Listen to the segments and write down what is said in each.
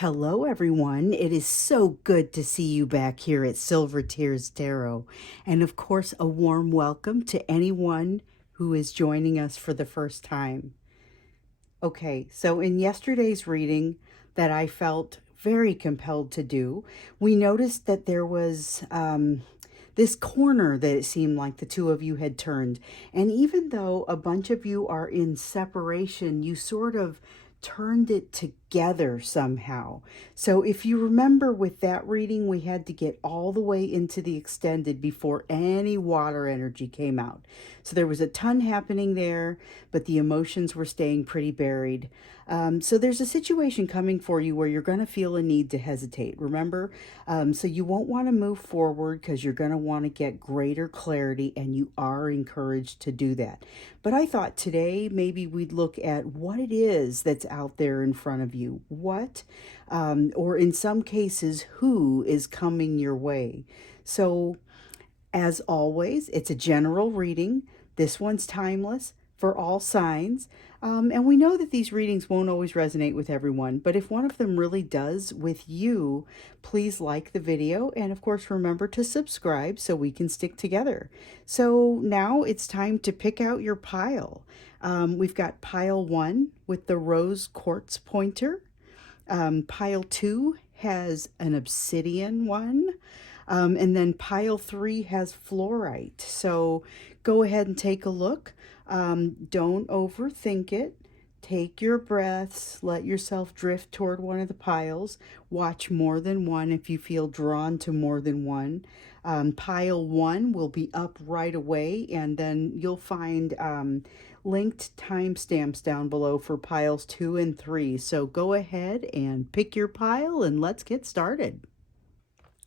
Hello, everyone. It is so good to see you back here at Silver Tears Tarot. And of course, a warm welcome to anyone who is joining us for the first time. Okay, so in yesterday's reading that I felt very compelled to do, we noticed that there was this corner that it seemed like the two of you had turned. And even though a bunch of you are in separation, you sort of turned it together somehow. So if you remember with that reading, we had to get all the way into the extended before any water energy came out. So there was a ton happening there, but the emotions were staying pretty buried. So there's a situation coming for you where you're going to feel a need to hesitate. Remember? So you won't want to move forward because you're going to want to get greater clarity, and you are encouraged to do that. But I thought today maybe we'd look at what it is that's out there in front of you. What, or in some cases, who is coming your way. So as always, it's a general reading. This one's timeless for all signs. And we know that these readings won't always resonate with everyone, but if one of them really does with you, please like the video. And of course, remember to subscribe so we can stick together. So now it's time to pick out your pile. We've got pile 1 with the rose quartz pointer. Pile 2 has an obsidian one. And then pile 3 has fluorite. So go ahead and take a look. Don't overthink it. Take your breaths. Let yourself drift toward one of the piles. Watch more than one if you feel drawn to more than one. Pile 1 will be up right away, and then you'll find linked timestamps down below for piles 2 and 3. So go ahead and pick your pile and let's get started.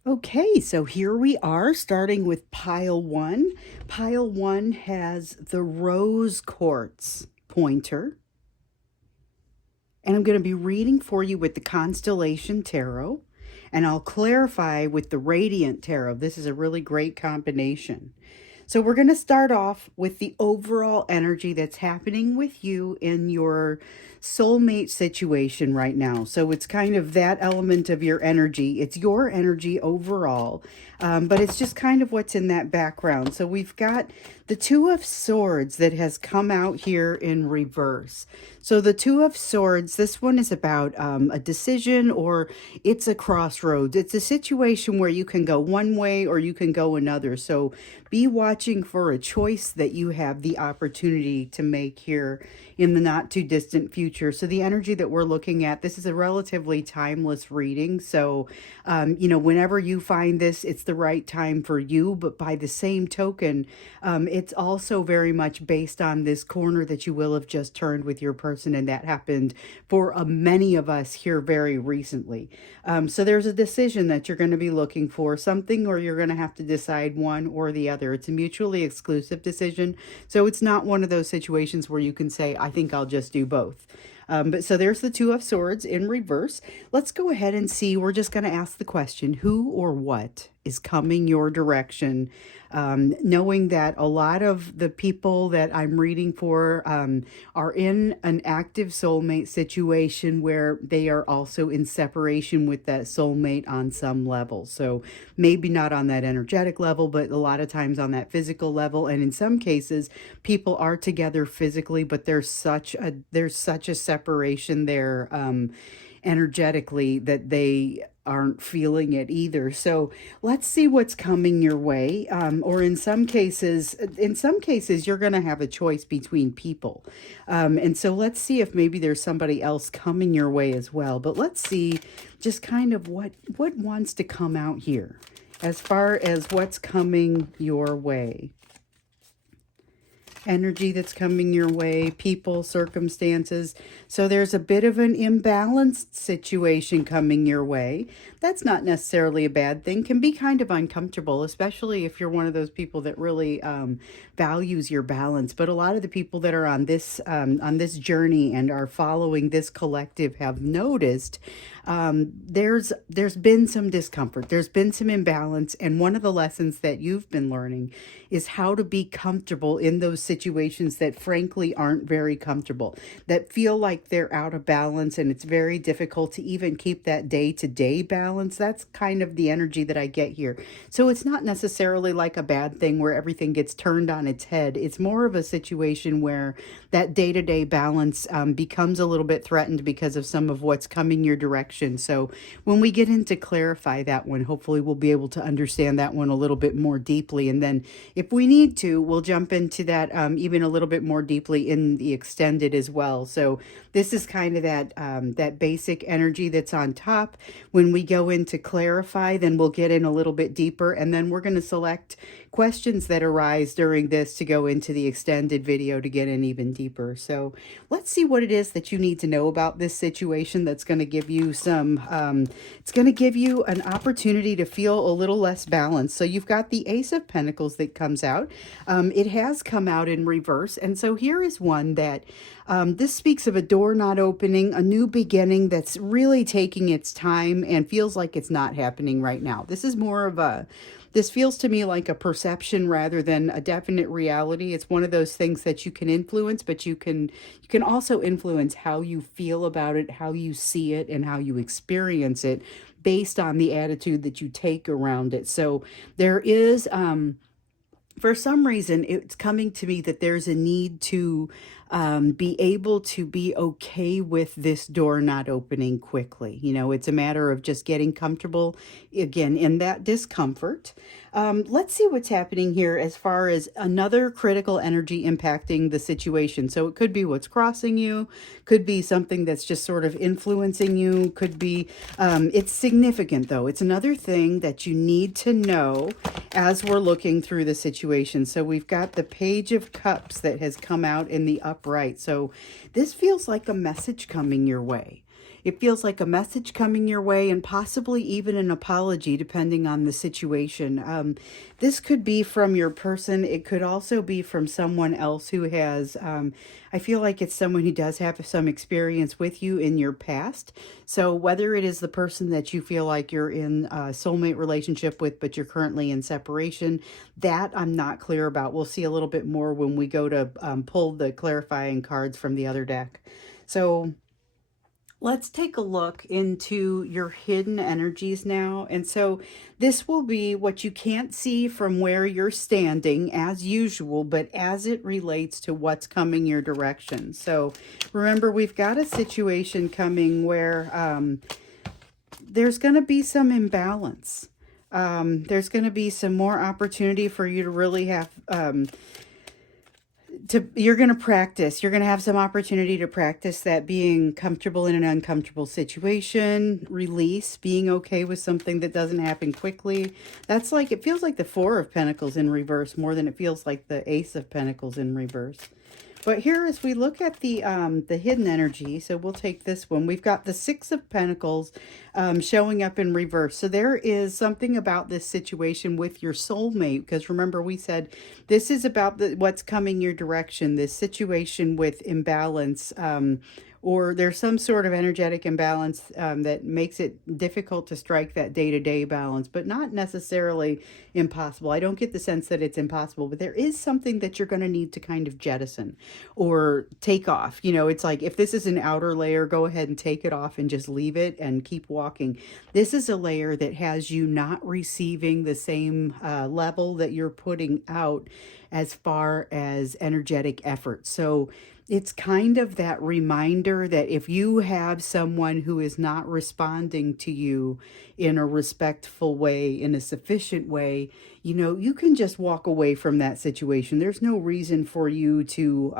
Okay, so here we are starting with pile 1. Pile 1 has the rose quartz pointer. And I'm going to be reading for you with the Constellation Tarot. And I'll clarify with the Radiant Tarot. This is a really great combination. So we're going to start off with the overall energy that's happening with you in your soulmate situation right now. So it's kind of that element of your energy. It's your energy overall, but it's just kind of what's in that background. So we've got the Two of Swords that has come out here in reverse. So the Two of Swords, this one is about a decision, or it's a crossroads. It's a situation where you can go one way or you can go another. So be watching for a choice that you have the opportunity to make here in the not too distant future. So the energy that we're looking at, this is a relatively timeless reading. So, whenever you find this, it's the right time for you. But by the same token, it's also very much based on this corner that you will have just turned with your person. And that happened for many of us here very recently. So there's a decision that you're going to be looking for something, or you're going to have to decide one or the other. It's a mutually exclusive decision. So it's not one of those situations where you can say, I think I'll just do both. But so there's the Two of Swords in reverse. Let's go ahead and see. We're just going to ask the question, who or what is coming your direction? Knowing that a lot of the people that I'm reading for are in an active soulmate situation where they are also in separation with that soulmate on some level. So maybe not on that energetic level, but a lot of times on that physical level. And in some cases, people are together physically, but there's such a separation there energetically that they aren't feeling it either. So let's see what's coming your way. Or in some cases, you're going to have a choice between people. And so let's see if maybe there's somebody else coming your way as well. But let's see just kind of what wants to come out here as far as what's coming your way. Energy that's coming your way, people, circumstances. So there's a bit of an imbalanced situation coming your way. That's not necessarily a bad thing. Can be kind of uncomfortable, especially if you're one of those people that really values your balance. But a lot of the people that are on this journey and are following this collective have noticed there's been some discomfort. There's been some imbalance. And one of the lessons that you've been learning is how to be comfortable in those situations that frankly aren't very comfortable, that feel like they're out of balance, and it's very difficult to even keep that day-to-day balance. That's kind of the energy that I get here. So it's not necessarily like a bad thing where everything gets turned on its head. It's more of a situation where that day-to-day balance becomes a little bit threatened because of some of what's coming your direction. So when we get into clarify that one, hopefully we'll be able to understand that one a little bit more deeply. And then if we need to, we'll jump into that even a little bit more deeply in the extended as well. So this is kind of that basic energy that's on top. When we go into clarify, then we'll get in a little bit deeper, and then we're going to select questions that arise during this to go into the extended video to get in even deeper. So let's see what it is that you need to know about this situation that's going to give you it's going to give you an opportunity to feel a little less balanced. So you've got the Ace of Pentacles that comes out. It has come out in reverse. And so here is one that this speaks of a door not opening, a new beginning that's really taking its time and feels like it's not happening right now. This is more of this feels to me like a perception rather than a definite reality. It's one of those things that you can influence, but you can also influence how you feel about it, how you see it, and how you experience it based on the attitude that you take around it. So there is for some reason, it's coming to me that there's a need to be able to be okay with this door not opening quickly. You know, it's a matter of just getting comfortable again in that discomfort. Let's see what's happening here as far as another critical energy impacting the situation. So it could be what's crossing you, could be something that's just sort of influencing you, could be, it's significant though. It's another thing that you need to know as we're looking through the situation. So we've got the Page of Cups that has come out in the upright. So this feels like a message coming your way. It feels like a message coming your way, and possibly even an apology depending on the situation. This could be from your person. It could also be from someone else who has, I feel like it's someone who does have some experience with you in your past. So whether it is the person that you feel like you're in a soulmate relationship with, but you're currently in separation, that I'm not clear about. We'll see a little bit more when we go to pull the clarifying cards from the other deck. So let's take a look into your hidden energies now. And so this will be what you can't see from where you're standing as usual, but as it relates to what's coming your direction. So remember, we've got a situation coming where there's going to be some imbalance. There's going to be some more opportunity for you to really have you're going to practice. You're going to have some opportunity to practice that being comfortable in an uncomfortable situation, release, being okay with something that doesn't happen quickly. That's like, it feels like the Four of Pentacles in reverse more than it feels like the Ace of Pentacles in reverse. But here, as we look at the hidden energy, so we'll take this one. We've got the Six of Pentacles showing up in reverse. So there is something about this situation with your soulmate, because remember we said this is about what's coming your direction, this situation with imbalance, or there's some sort of energetic imbalance that makes it difficult to strike that day-to-day balance, but not necessarily impossible. I don't get the sense that it's impossible, but there is something that you're going to need to kind of jettison or take off. You know, it's like if this is an outer layer, go ahead and take it off and just leave it and keep walking. This is a layer that has you not receiving the same level that you're putting out as far as energetic effort. So it's kind of that reminder that if you have someone who is not responding to you in a respectful way, in a sufficient way, you know, you can just walk away from that situation. There's no reason for you to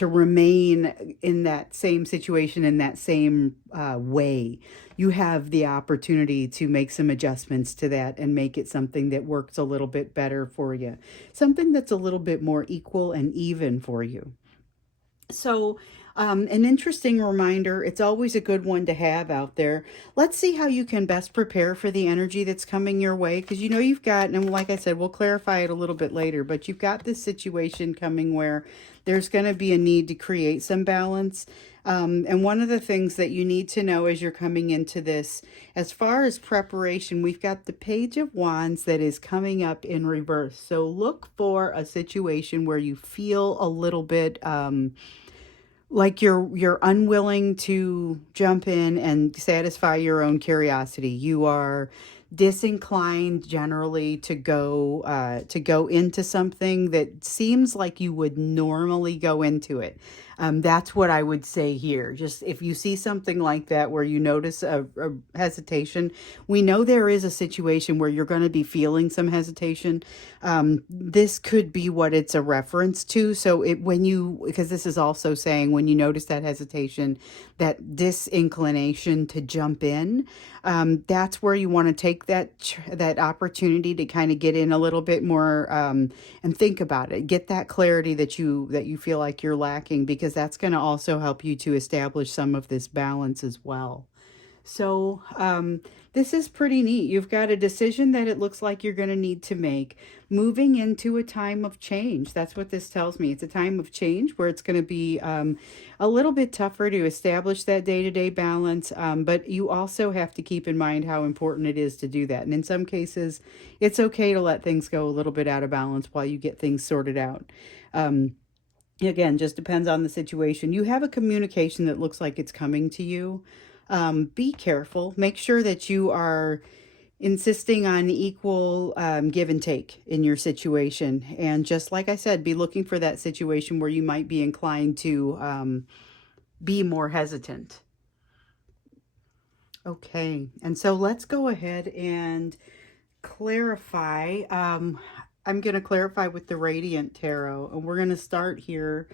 remain in that same situation in that same way. You have the opportunity to make some adjustments to that and make it something that works a little bit better for you, something that's a little bit more equal and even for you. So An interesting reminder. It's always a good one to have out there. Let's see how you can best prepare for the energy that's coming your way. Because you know you've got, and like I said, we'll clarify it a little bit later, but you've got this situation coming where there's going to be a need to create some balance. And one of the things that you need to know as you're coming into this, as far as preparation, we've got the Page of Wands that is coming up in reverse. So look for a situation where you feel a little bit like you're unwilling to jump in and satisfy your own curiosity. You are disinclined generally to go into something that seems like you would normally go into it. That's what I would say here. Just if you see something like that where you notice a hesitation, we know there is a situation where you're going to be feeling some hesitation. This could be what it's a reference to. So because this is also saying when you notice that hesitation, that disinclination to jump in, that's where you want to take that opportunity to kind of get in a little bit more, and think about it. Get that clarity that you feel like you're lacking, because that's going to also help you to establish some of this balance as well. So this is pretty neat. You've got a decision that it looks like you're going to need to make, moving into a time of change. That's what this tells me. It's a time of change where it's going to be a little bit tougher to establish that day-to-day balance, but you also have to keep in mind how important it is to do that. And in some cases, it's okay to let things go a little bit out of balance while you get things sorted out. Again, just depends on the situation. You have a communication that looks like it's coming to you. Be careful. Make sure that you are insisting on equal give and take in your situation. And just like I said, be looking for that situation where you might be inclined to be more hesitant. Okay, and so let's go ahead and clarify. I'm going to clarify with the Radiant Tarot, and we're going to start here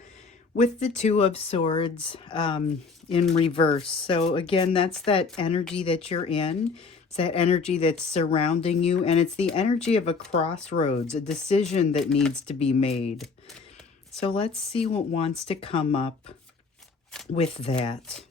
with the Two of Swords in reverse. So again, that's that energy that you're in. It's that energy that's surrounding you, and it's the energy of a crossroads, a decision that needs to be made. So let's see what wants to come up with that.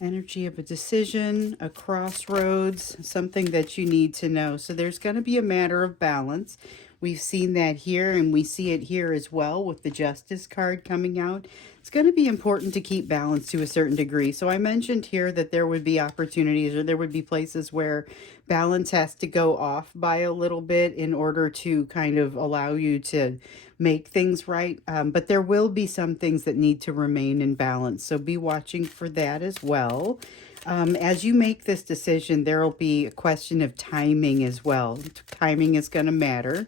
Energy of a decision, a crossroads, something that you need to know. So there's going to be a matter of balance. We've seen that here, and we see it here as well with the Justice card coming out. It's going to be important to keep balance to a certain degree. So I mentioned here that there would be opportunities, or there would be places where balance has to go off by a little bit in order to kind of allow you to make things right. But there will be some things that need to remain in balance. So be watching for that as well. As you make this decision, there will be a question of timing as well. Timing is going to matter.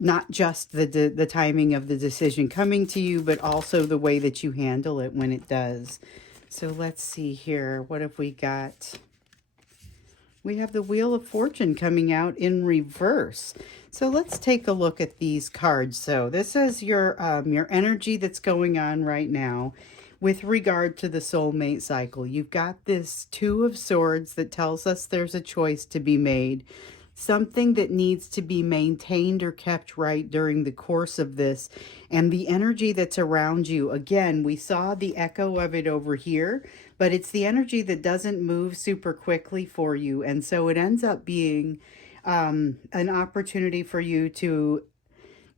Not just the timing of the decision coming to you, but also the way that you handle it when it does. So let's see here. What have we got? We have the Wheel of Fortune coming out in reverse. So let's take a look at these cards. So this is your energy that's going on right now with regard to the soulmate cycle. You've got this Two of Swords that tells us there's a choice to be made. Something that needs to be maintained or kept right during the course of this. And the energy that's around you, again, we saw the echo of it over here, but it's the energy that doesn't move super quickly for you. And so it ends up being an opportunity for you to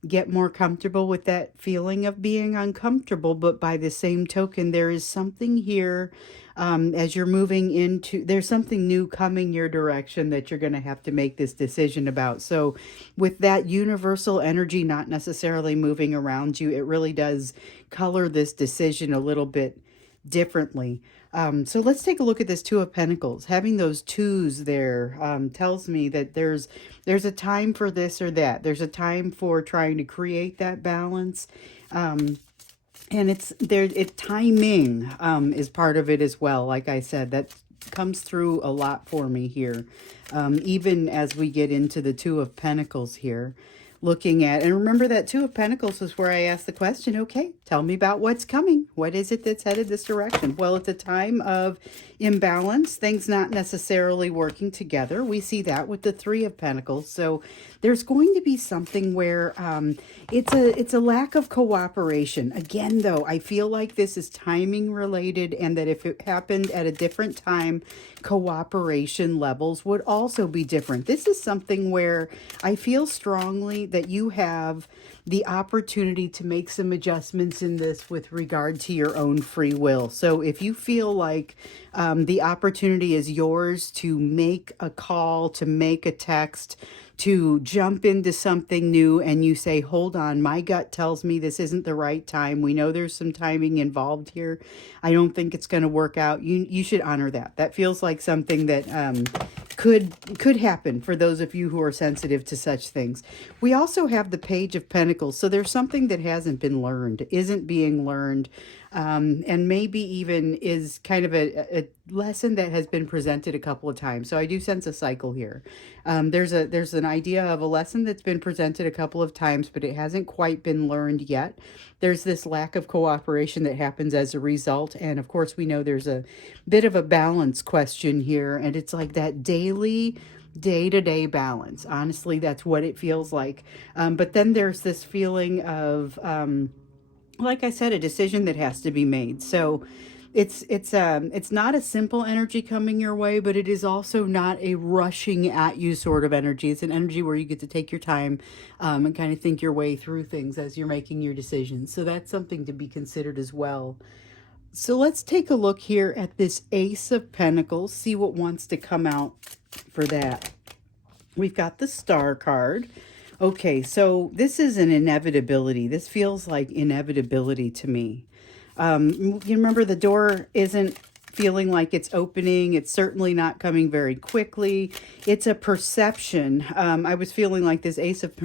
get more comfortable with that feeling of being uncomfortable. But by the same token, there is something here as you're moving into, there's something new coming your direction that you're going to have to make this decision about. So with that universal energy not necessarily moving around you, it really does color this decision a little bit differently. So let's take a look at this Two of Pentacles. Having those twos there tells me that there's a time for this or that. There's a time for trying to create that balance. And timing is part of it as well. Like I said, that comes through a lot for me here. Even as we get into the Two of Pentacles here. looking at. And remember that Two of Pentacles is where I asked the question, okay, tell me about what's coming. What is it that's headed this direction? Well, it's a time of imbalance, things not necessarily working together. We see that with the Three of Pentacles. So there's going to be something where it's a lack of cooperation. Again, though, I feel like this is timing related, and that if it happened at a different time, cooperation levels would also be different. This is something where I feel strongly that you have the opportunity to make some adjustments in this with regard to your own free will. So if you feel like the opportunity is yours to make a call, to make a text, to jump into something new, and you say, hold on, my gut tells me this isn't the right time. We know there's some timing involved here. I don't think it's going to work out. You should honor that. That feels like something that could happen for those of you who are sensitive to such things. We also have the Page of Pentacles. So there's something that hasn't been learned, isn't being learned, and maybe even is kind of a lesson that has been presented a couple of times. So I do sense a cycle here. There's an idea of a lesson that's been presented a couple of times, but it hasn't quite been learned yet. There's this lack of cooperation that happens as a result. And of course, we know there's a bit of a balance question here. And it's like that daily, day-to-day balance. Honestly, that's what it feels like. But then there's this feeling of, like I said, a decision that has to be made. So it's not a simple energy coming your way, but it is also not a rushing at you sort of energy. It's an energy where you get to take your time and kind of think your way through things as you're making your decisions. So that's something to be considered as well. So let's take a look here at this Ace of Pentacles, see what wants to come out for that. We've got the Star card. Okay, so this is an inevitability. This feels like inevitability to me. You remember the door isn't feeling like it's opening. It's certainly not coming very quickly. It's a perception. I was feeling like this Ace of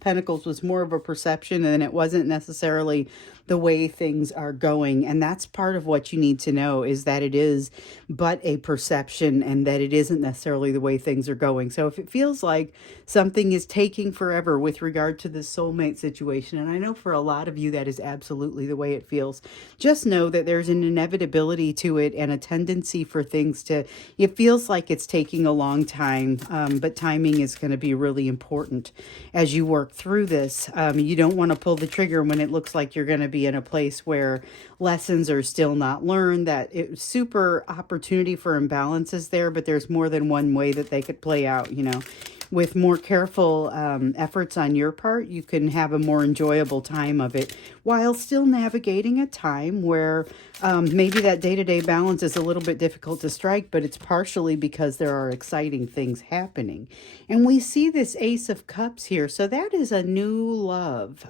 Pentacles was more of a perception, and it wasn't necessarily the way things are going. And that's part of what you need to know, is that it is but a perception, and that it isn't necessarily the way things are going. So if it feels like something is taking forever with regard to the soulmate situation, and I know for a lot of you that is absolutely the way it feels, just know that there's an inevitability to it and a tendency for things to, it feels like it's taking a long time, but timing is going to be really important as you work through this. You don't want to pull the trigger when it looks like you're going to be in a place where lessons are still not learned, that it's super opportunity for imbalances there, but there's more than one way that they could play out, you know. With more careful efforts on your part, you can have a more enjoyable time of it, while still navigating a time where maybe that day-to-day balance is a little bit difficult to strike, but it's partially because there are exciting things happening. And we see this Ace of Cups here, so that is a new love.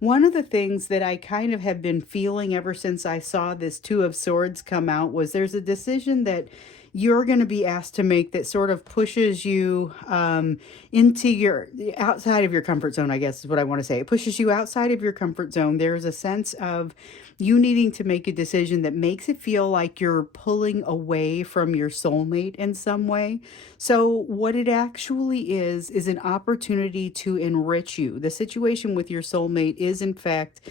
One of the things that I kind of have been feeling ever since I saw this Two of Swords come out was there's a decision that you're going to be asked to make that sort of pushes you into your outside of your comfort zone, I guess is what I want to say. It pushes you outside of your comfort zone. There's a sense of you needing to make a decision that makes it feel like you're pulling away from your soulmate in some way. So what it actually is an opportunity to enrich you. The situation with your soulmate is, in fact,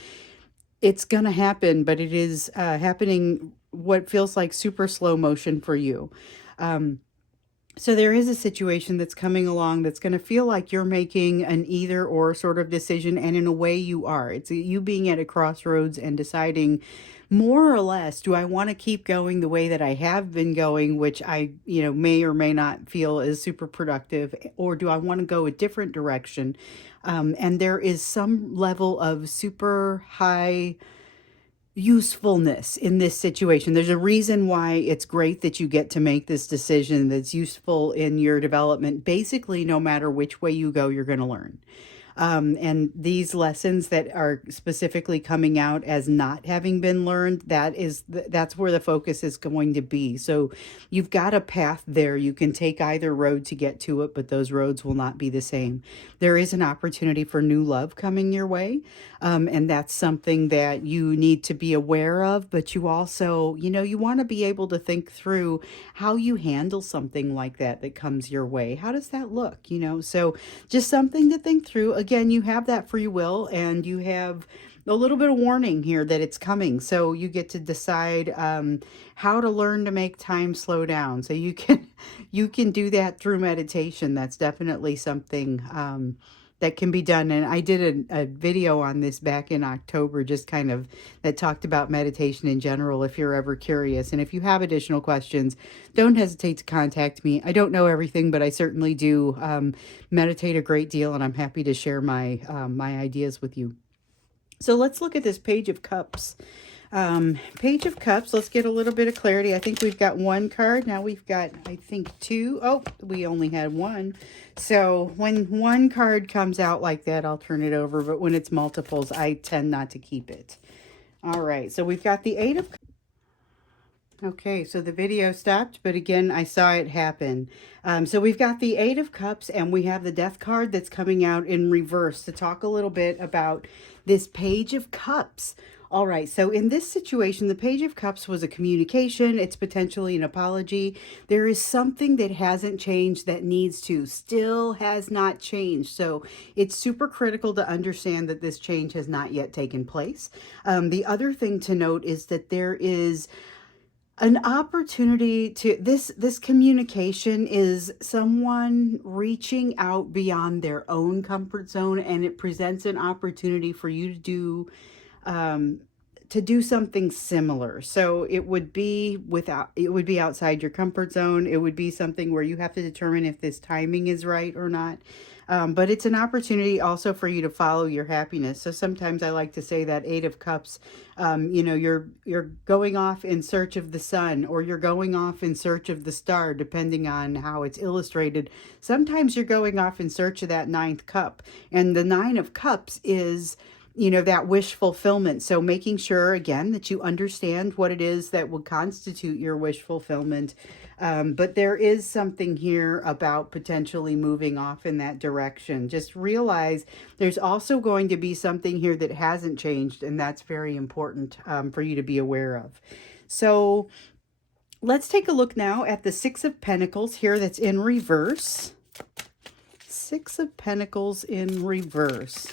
it's going to happen, but it is happening what feels like super slow motion for you. So there is a situation that's coming along that's going to feel like you're making an either or sort of decision, and in a way you are. It's you being at a crossroads and deciding more or less, do I want to keep going the way that I have been going, which I, may or may not feel is super productive, or do I want to go a different direction? And there is some level of super high usefulness in this situation. There's a reason why it's great that you get to make this decision that's useful in your development. Basically, no matter which way you go, you're going to learn. And these lessons that are specifically coming out as not having been learned, that's where the focus is going to be. So you've got a path there. You can take either road to get to it, but those roads will not be the same. There is an opportunity for new love coming your way. And that's something that you need to be aware of, but you also, you want to be able to think through how you handle something like that comes your way. How does that look? So just something to think through. again, you have that free will, and you have a little bit of warning here that it's coming. So you get to decide how to learn to make time slow down. So you can you can do that through meditation. That's definitely something that can be done. And I did a video on this back in October, just kind of that talked about meditation in general, if you're ever curious. And if you have additional questions, don't hesitate to contact me. I don't know everything, but I certainly do meditate a great deal, and I'm happy to share my my ideas with you. So let's look at this Page of Cups. Page of Cups, let's get a little bit of clarity. I think we've got one card. Now we've got, I think, two. Oh, we only had one. So when one card comes out like that, I'll turn it over. But when it's multiples, I tend not to keep it. All right, so we've got the Eight of Cups. Okay, so the video stopped, but again, I saw it happen. So we've got the Eight of Cups, and we have the Death card that's coming out in reverse to talk a little bit about this Page of Cups. All right, so in this situation, the Page of Cups was a communication. It's potentially an apology. There is something that hasn't changed that needs to, still has not changed. So it's super critical to understand that this change has not yet taken place. The other thing to note is that there is an opportunity to this communication is someone reaching out beyond their own comfort zone, and it presents an opportunity for you to do something similar. So it would be outside your comfort zone. It would be something where you have to determine if this timing is right or not. But it's an opportunity also for you to follow your happiness. So sometimes I like to say that Eight of Cups, you know, you're going off in search of the sun, or you're going off in search of the star, depending on how it's illustrated. Sometimes you're going off in search of that ninth cup. And the Nine of Cups is, you know, that wish fulfillment. So making sure, again, that you understand what it is that will constitute your wish fulfillment. But there is something here about potentially moving off in that direction. Just realize there's also going to be something here that hasn't changed, and that's very important for you to be aware of. So let's take a look now at the Six of Pentacles here that's in reverse. Six of Pentacles in reverse.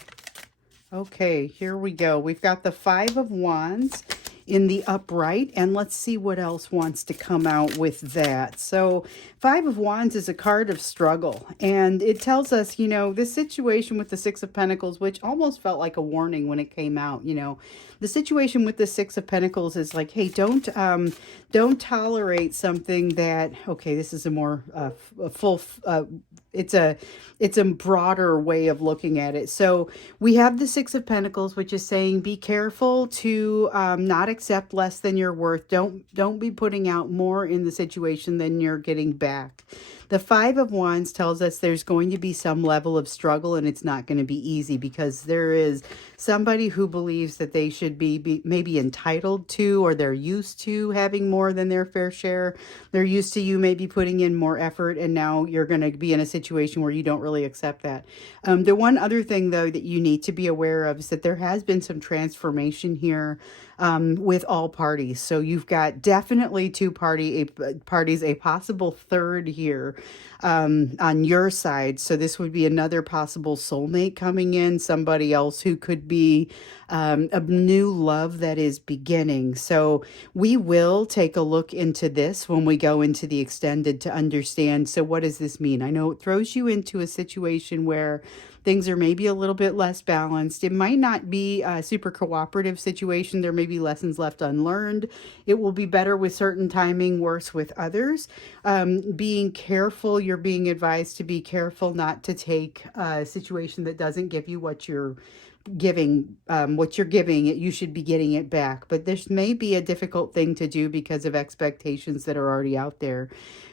Okay, here we go. We've got the Five of Wands in the upright, and let's see what else wants to come out with that. So Five of Wands is a card of struggle, and it tells us, you know, this situation with the Six of Pentacles, which almost felt like a warning when it came out. You know, the situation with the Six of Pentacles is like, hey, don't tolerate something that, okay, this is a more it's a broader way of looking at it. So we have the Six of Pentacles, which is saying be careful to not accept less than you're worth. Don't be putting out more in the situation than you're getting back. The Five of Wands tells us there's going to be some level of struggle, and it's not going to be easy, because there is somebody who believes that they should be maybe entitled to, or they're used to having more than their fair share. They're used to you maybe putting in more effort, and now you're going to be in a situation where you don't really accept that. The one other thing, though, that you need to be aware of is that there has been some transformation here with all parties. So you've got definitely two parties, a possible third here on your side. So this would be another possible soulmate coming in, somebody else who could be a new love that is beginning. So we will take a look into this when we go into the extended to understand. So what does this mean? I know it throws you into a situation where things are maybe a little bit less balanced. It might not be a super cooperative situation. There may be lessons left unlearned. It will be better with certain timing, worse with others. Being careful, you're being advised to be careful not to take a situation that doesn't give you what you're giving. You should be getting it back. But this may be a difficult thing to do because of expectations that are already out there.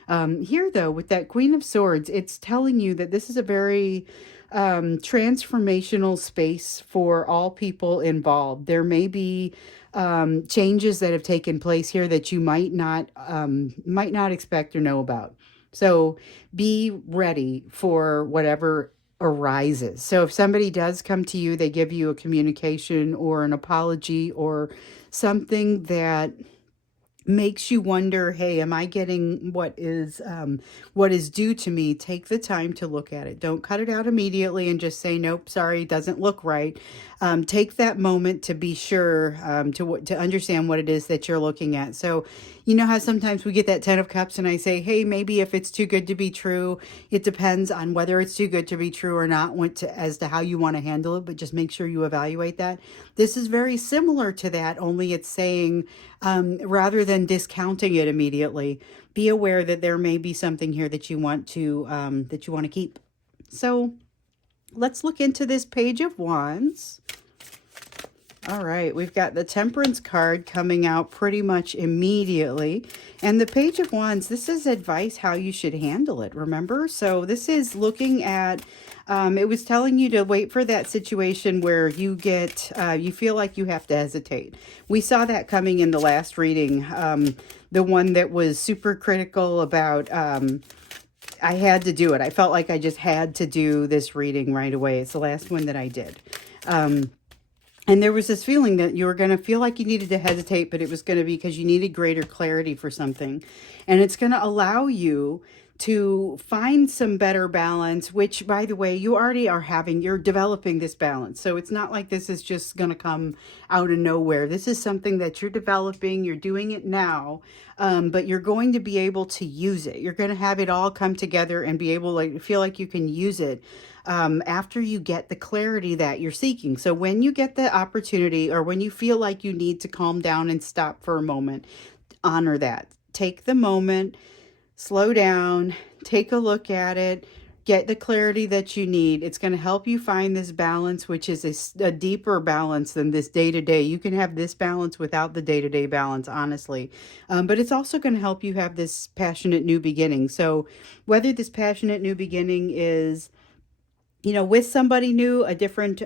Here, though, with that Queen of Swords, it's telling you that this is a very transformational space for all people involved. There may be changes that have taken place here that you might not expect or know about. So be ready for whatever arises. So if somebody does come to you, they give you a communication or an apology or something that makes you wonder, hey, am I getting what is due to me? Take the time to look at it. Don't cut it out immediately and just say, nope, sorry, doesn't look right. Take that moment to be sure, to understand what it is that you're looking at. So you know how sometimes we get that 10 of cups and I say, hey, maybe if it's too good to be true, it depends on whether it's too good to be true or not, as to how you want to handle it, but just make sure you evaluate that. This is very similar to that, only it's saying, rather than discounting it immediately, be aware that there may be something here that you want to keep. So let's look into this Page of Wands. All right, we've got the Temperance card coming out pretty much immediately. And the Page of Wands, this is advice how you should handle it, remember? So this is looking at, it was telling you to wait for that situation where you you feel like you have to hesitate. We saw that coming in the last reading, the one that was super critical about, I had to do it. I felt like I just had to do this reading right away. It's the last one that I did. And there was this feeling that you were going to feel like you needed to hesitate, but it was going to be because you needed greater clarity for something. And it's going to allow you to find some better balance, which, by the way, you already are having. You're developing this balance. So it's not like this is just going to come out of nowhere. This is something that you're developing. You're doing it now, but you're going to be able to use it. You're going to have it all come together and be able to feel like you can use it after you get the clarity that you're seeking. So when you get the opportunity, or when you feel like you need to calm down and stop for a moment, honor that. Take the moment, slow down, take a look at it, get the clarity that you need. It's going to help you find this balance, which is a deeper balance than this day-to-day. You can have this balance without the day-to-day balance, honestly. But it's also going to help you have this passionate new beginning. So whether this passionate new beginning is, you know, with somebody new, a different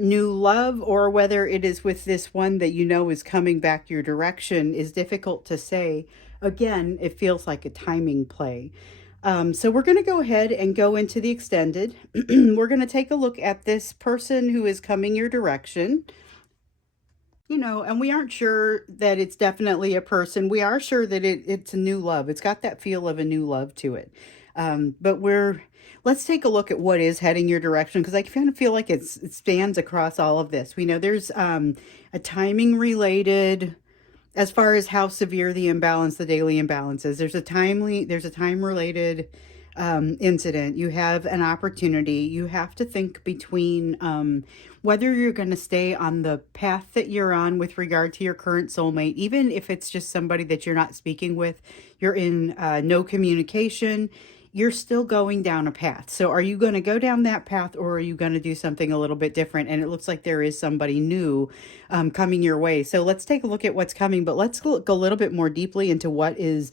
new love, or whether it is with this one that you know is coming back your direction, is difficult to say. Again, it feels like a timing play. So we're going to go ahead and go into the extended. We're going to take a look at this person who is coming your direction. You know, and we aren't sure that it's definitely a person. We are sure that it's a new love. It's got that feel of a new love to it. But let's take a look at what is heading your direction, because I kind of feel like it spans across all of this. We know there's a timing related, as far as how severe the imbalance, the daily imbalance is. There's a time related incident. You have an opportunity. You have to think between whether you're going to stay on the path that you're on with regard to your current soulmate, even if it's just somebody that you're not speaking with, you're in no communication, you're still going down a path. So are you going to go down that path, or are you going to do something a little bit different? And it looks like there is somebody new coming your way. So let's take a look at what's coming, but let's look a little bit more deeply into what is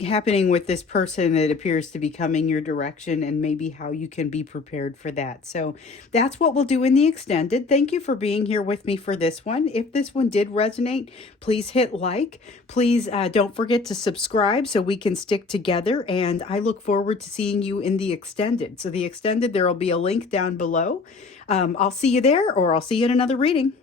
happening with this person that appears to be coming your direction, and maybe how you can be prepared for that. So that's what we'll do in the extended. Thank you for being here with me for this one. If this one did resonate, please hit like. Please don't forget to subscribe so we can stick together, and I look forward to seeing you in the extended. So the extended, there will be a link down below. I'll see you there, or I'll see you in another reading.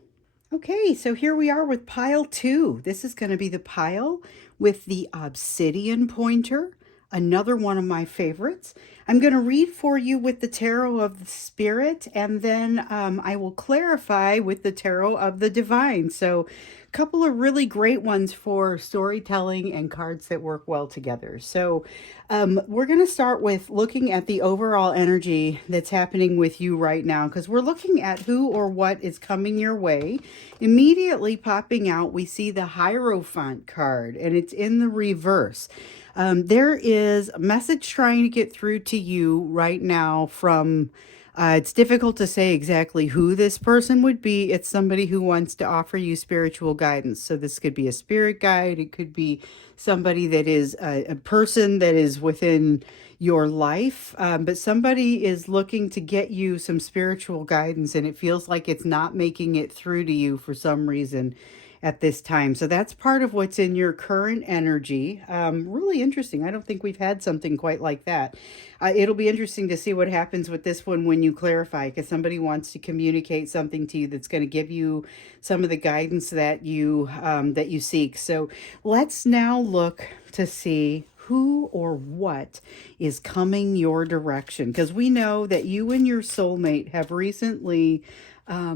Okay, so here we are with pile 2. This is going to be the pile with the obsidian pointer, another one of my favorites. I'm going to read for you with the tarot of the spirit, and then I will clarify with the tarot of the divine. So a couple of really great ones for storytelling and cards that work well together. So we're going to start with looking at the overall energy that's happening with you right now, because we're looking at who or what is coming your way. Immediately popping out, we see the Hierophant card, and it's in the reverse. There is a message trying to get through to you right now from, it's difficult to say exactly who this person would be. It's somebody who wants to offer you spiritual guidance. So this could be a spirit guide. It could be somebody that is a person that is within your life, but somebody is looking to get you some spiritual guidance, and it feels like it's not making it through to you for some reason. at this time. So that's part of what's in your current energy. Really interesting. I don't think we've had something quite like that. It'll be interesting to see what happens with this one when you clarify, because somebody wants to communicate something to you that's going to give you some of the guidance that you seek. So let's now look to see who or what is coming your direction, because we know that you and your soulmate have recently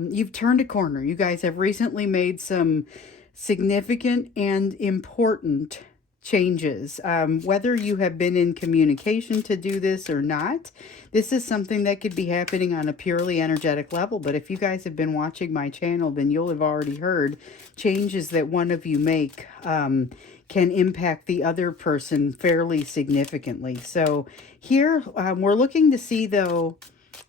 you've turned a corner. You guys have recently made some significant and important changes. Whether you have been in communication to do this or not, this is something that could be happening on a purely energetic level. But if you guys have been watching my channel, then you'll have already heard changes that one of you make can impact the other person fairly significantly. So here we're looking to see, though,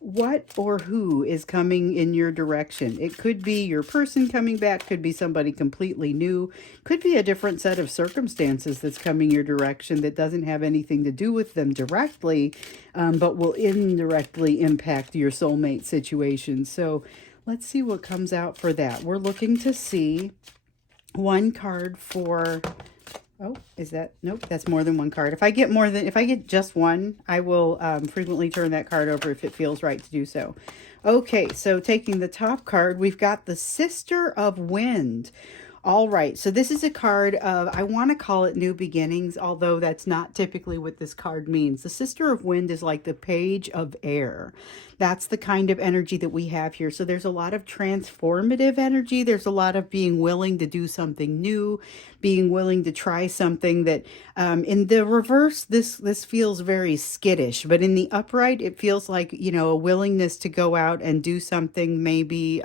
what or who is coming in your direction. It could be your person coming back, could be somebody completely new, could be a different set of circumstances that's coming your direction that doesn't have anything to do with them directly, but will indirectly impact your soulmate situation. So let's see what comes out for that. We're looking to see one card for... Oh, is that? Nope, that's more than one card. If I get just one, I will frequently turn that card over if it feels right to do so. Okay, so taking the top card, we've got the Sister of Wind. All right, so this is a card of, I want to call it new beginnings, although that's not typically what this card means. The Sister of Wind is like the Page of Air. That's the kind of energy that we have here. So there's a lot of transformative energy. There's a lot of being willing to do something new, being willing to try something that, in the reverse, this feels very skittish, but in the upright, it feels like, you know, a willingness to go out and do something maybe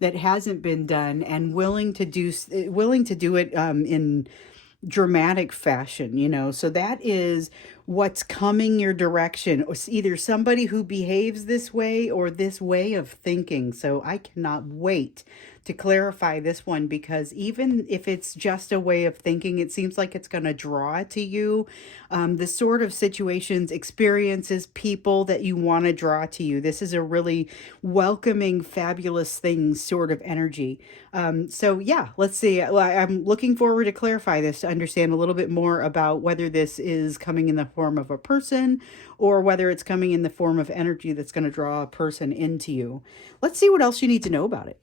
that hasn't been done, and willing to do it in dramatic fashion, you know. So that is what's coming your direction. It's either somebody who behaves this way or this way of thinking. So I cannot wait to clarify this one, because even if it's just a way of thinking, it seems like it's going to draw to you the sort of situations, experiences, people that you want to draw to you. This is a really welcoming, fabulous things sort of energy. So yeah, let's see. I'm looking forward to clarify this, to understand a little bit more about whether this is coming in the form of a person or whether it's coming in the form of energy that's going to draw a person into you. Let's see what else you need to know about it.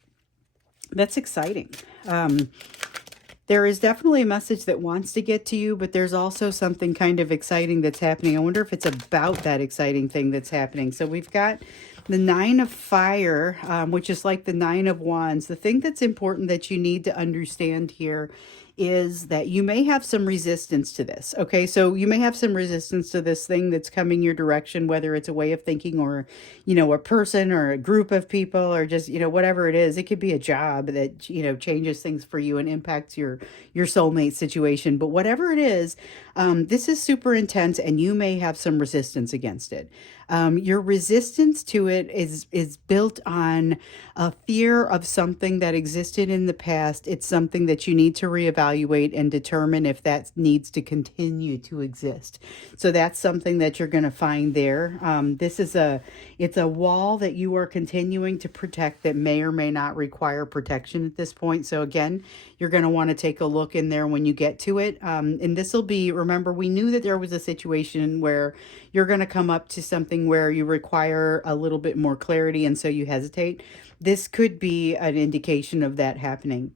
That's exciting. There is definitely a message that wants to get to you, but there's also something kind of exciting that's happening. I wonder if it's about that exciting thing that's happening. So we've got the Nine of Fire, which is like the Nine of Wands. The thing that's important that you need to understand here is that you may have some resistance to this. Okay, so you may have some resistance to this thing that's coming your direction, whether it's a way of thinking or, you know, a person or a group of people or just, you know, whatever it is. It could be a job that, you know, changes things for you and impacts your soulmate situation. But whatever it is, this is super intense, and you may have some resistance against it. Your resistance to it is built on a fear of something that existed in the past. It's something that you need to reevaluate and determine if that needs to continue to exist. So that's something that you're going to find there. It's a wall that you are continuing to protect that may or may not require protection at this point. So again, you're going to want to take a look in there when you get to it. And this will be, remember, we knew that there was a situation where you're going to come up to something where you require a little bit more clarity, and so you hesitate. This could be an indication of that happening.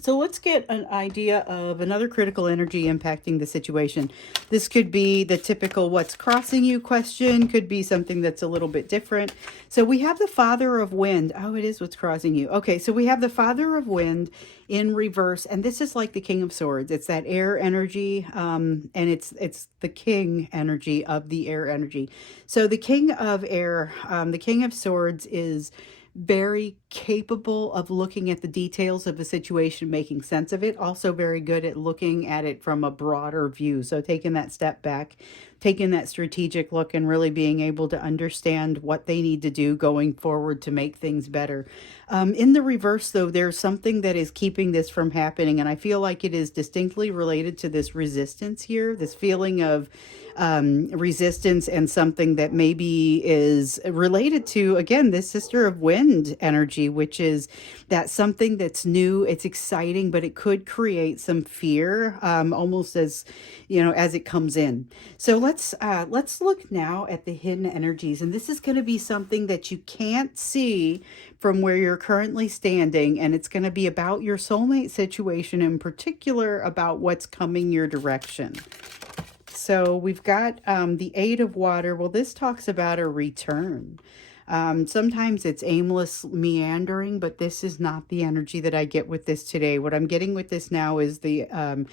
So let's get an idea of another critical energy impacting the situation. This could be the typical what's crossing you question, could be something that's a little bit different. So we have the Father of Wind. Oh, it is what's crossing you. Okay, so we have the Father of Wind in reverse, and this is like the King of Swords. It's that air energy, and it's the king energy of the air energy. So the King of Air, the King of Swords is very capable of looking at the details of a situation, making sense of it. Also very good at looking at it from a broader view. So taking that step back taking that strategic look and really being able to understand what they need to do going forward to make things better. In the reverse, though, there's something that is keeping this from happening, and I feel like it is distinctly related to this resistance here, this feeling of resistance, and something that maybe is related to, again, this sister of wind energy, which is that something that's new, it's exciting, but it could create some fear, almost as as it comes in. So let's look now at the hidden energies, and this is going to be something that you can't see from where you're currently standing, and it's going to be about your soulmate situation, in particular about what's coming your direction. So we've got the Eight of Water. Well, this talks about a return. Sometimes it's aimless meandering, but this is not the energy that I get with this today. What I'm getting with this now is the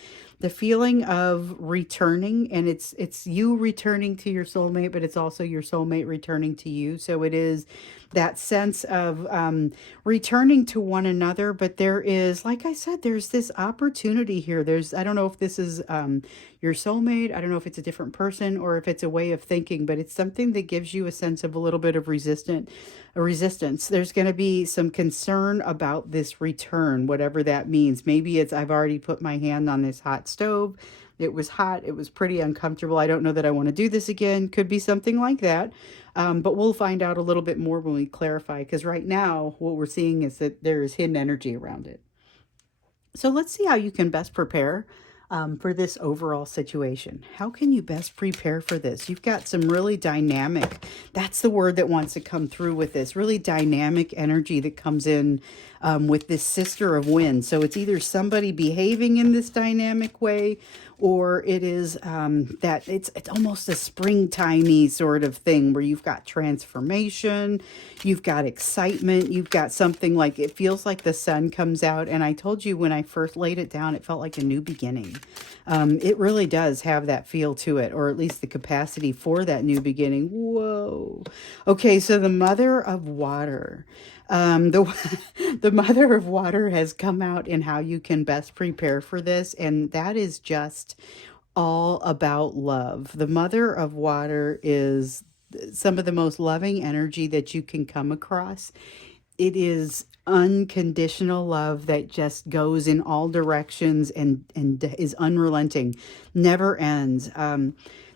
feeling of returning, and it's you returning to your soulmate, but it's also your soulmate returning to you. So it is that sense of returning to one another. But there is, like I said, there's this opportunity here. I don't know if this is your soulmate. I don't know if it's a different person or if it's a way of thinking, but it's something that gives you a sense of a little bit of resistance. There's going to be some concern about this return, whatever that means. Maybe it's, I've already put my hand on this hot stove. It was hot. It was pretty uncomfortable. I don't know that I want to do this again. Could be something like that. But we'll find out a little bit more when we clarify, because right now what we're seeing is that there is hidden energy around it. So let's see how you can best prepare for this overall situation. How can you best prepare for this? You've got some really dynamic, that's the word that wants to come through with this, really dynamic energy that comes in with this sister of wind. So it's either somebody behaving in this dynamic way, or it is that it's almost a springtimey sort of thing where you've got transformation, you've got excitement, you've got something like, it feels like the sun comes out. And I told you when I first laid it down, it felt like a new beginning. It really does have that feel to it, or at least the capacity for that new beginning. Whoa. Okay, so the Mother of Water. The the Mother of Water has come out in how you can best prepare for this, and that is just all about love. The Mother of Water is some of the most loving energy that you can come across. It is unconditional love that just goes in all directions and is unrelenting, never ends.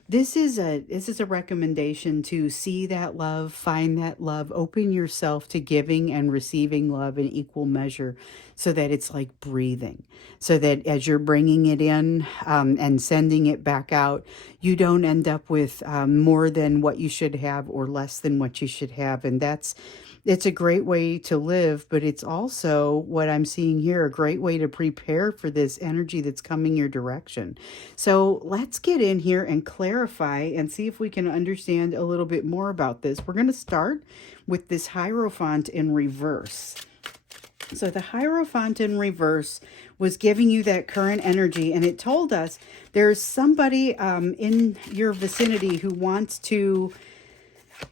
This is a recommendation to see that love, find that love, open yourself to giving and receiving love in equal measure, so that it's like breathing, so that as you're bringing it in and sending it back out, you don't end up with more than what you should have or less than what you should have. And it's a great way to live, but it's also, what I'm seeing here, a great way to prepare for this energy that's coming your direction. So let's get in here and clarify and see if we can understand a little bit more about this. We're going to start with this Hierophant in reverse. So the Hierophant in reverse was giving you that current energy, and it told us there's somebody in your vicinity who wants to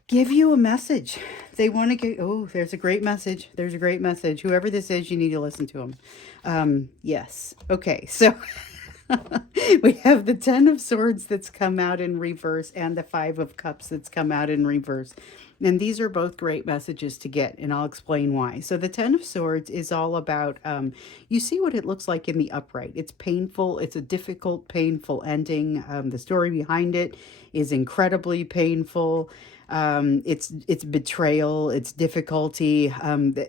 give you a message. They want to get, oh, there's a great message. There's a great message. Whoever this is, you need to listen to them. Yes. Okay. So we have the Ten of Swords that's come out in reverse, and the Five of Cups that's come out in reverse. And these are both great messages to get, and I'll explain why. So the Ten of Swords is all about, you see what it looks like in the upright. It's painful. It's a difficult, painful ending. The story behind it is incredibly painful. It's betrayal, it's difficulty.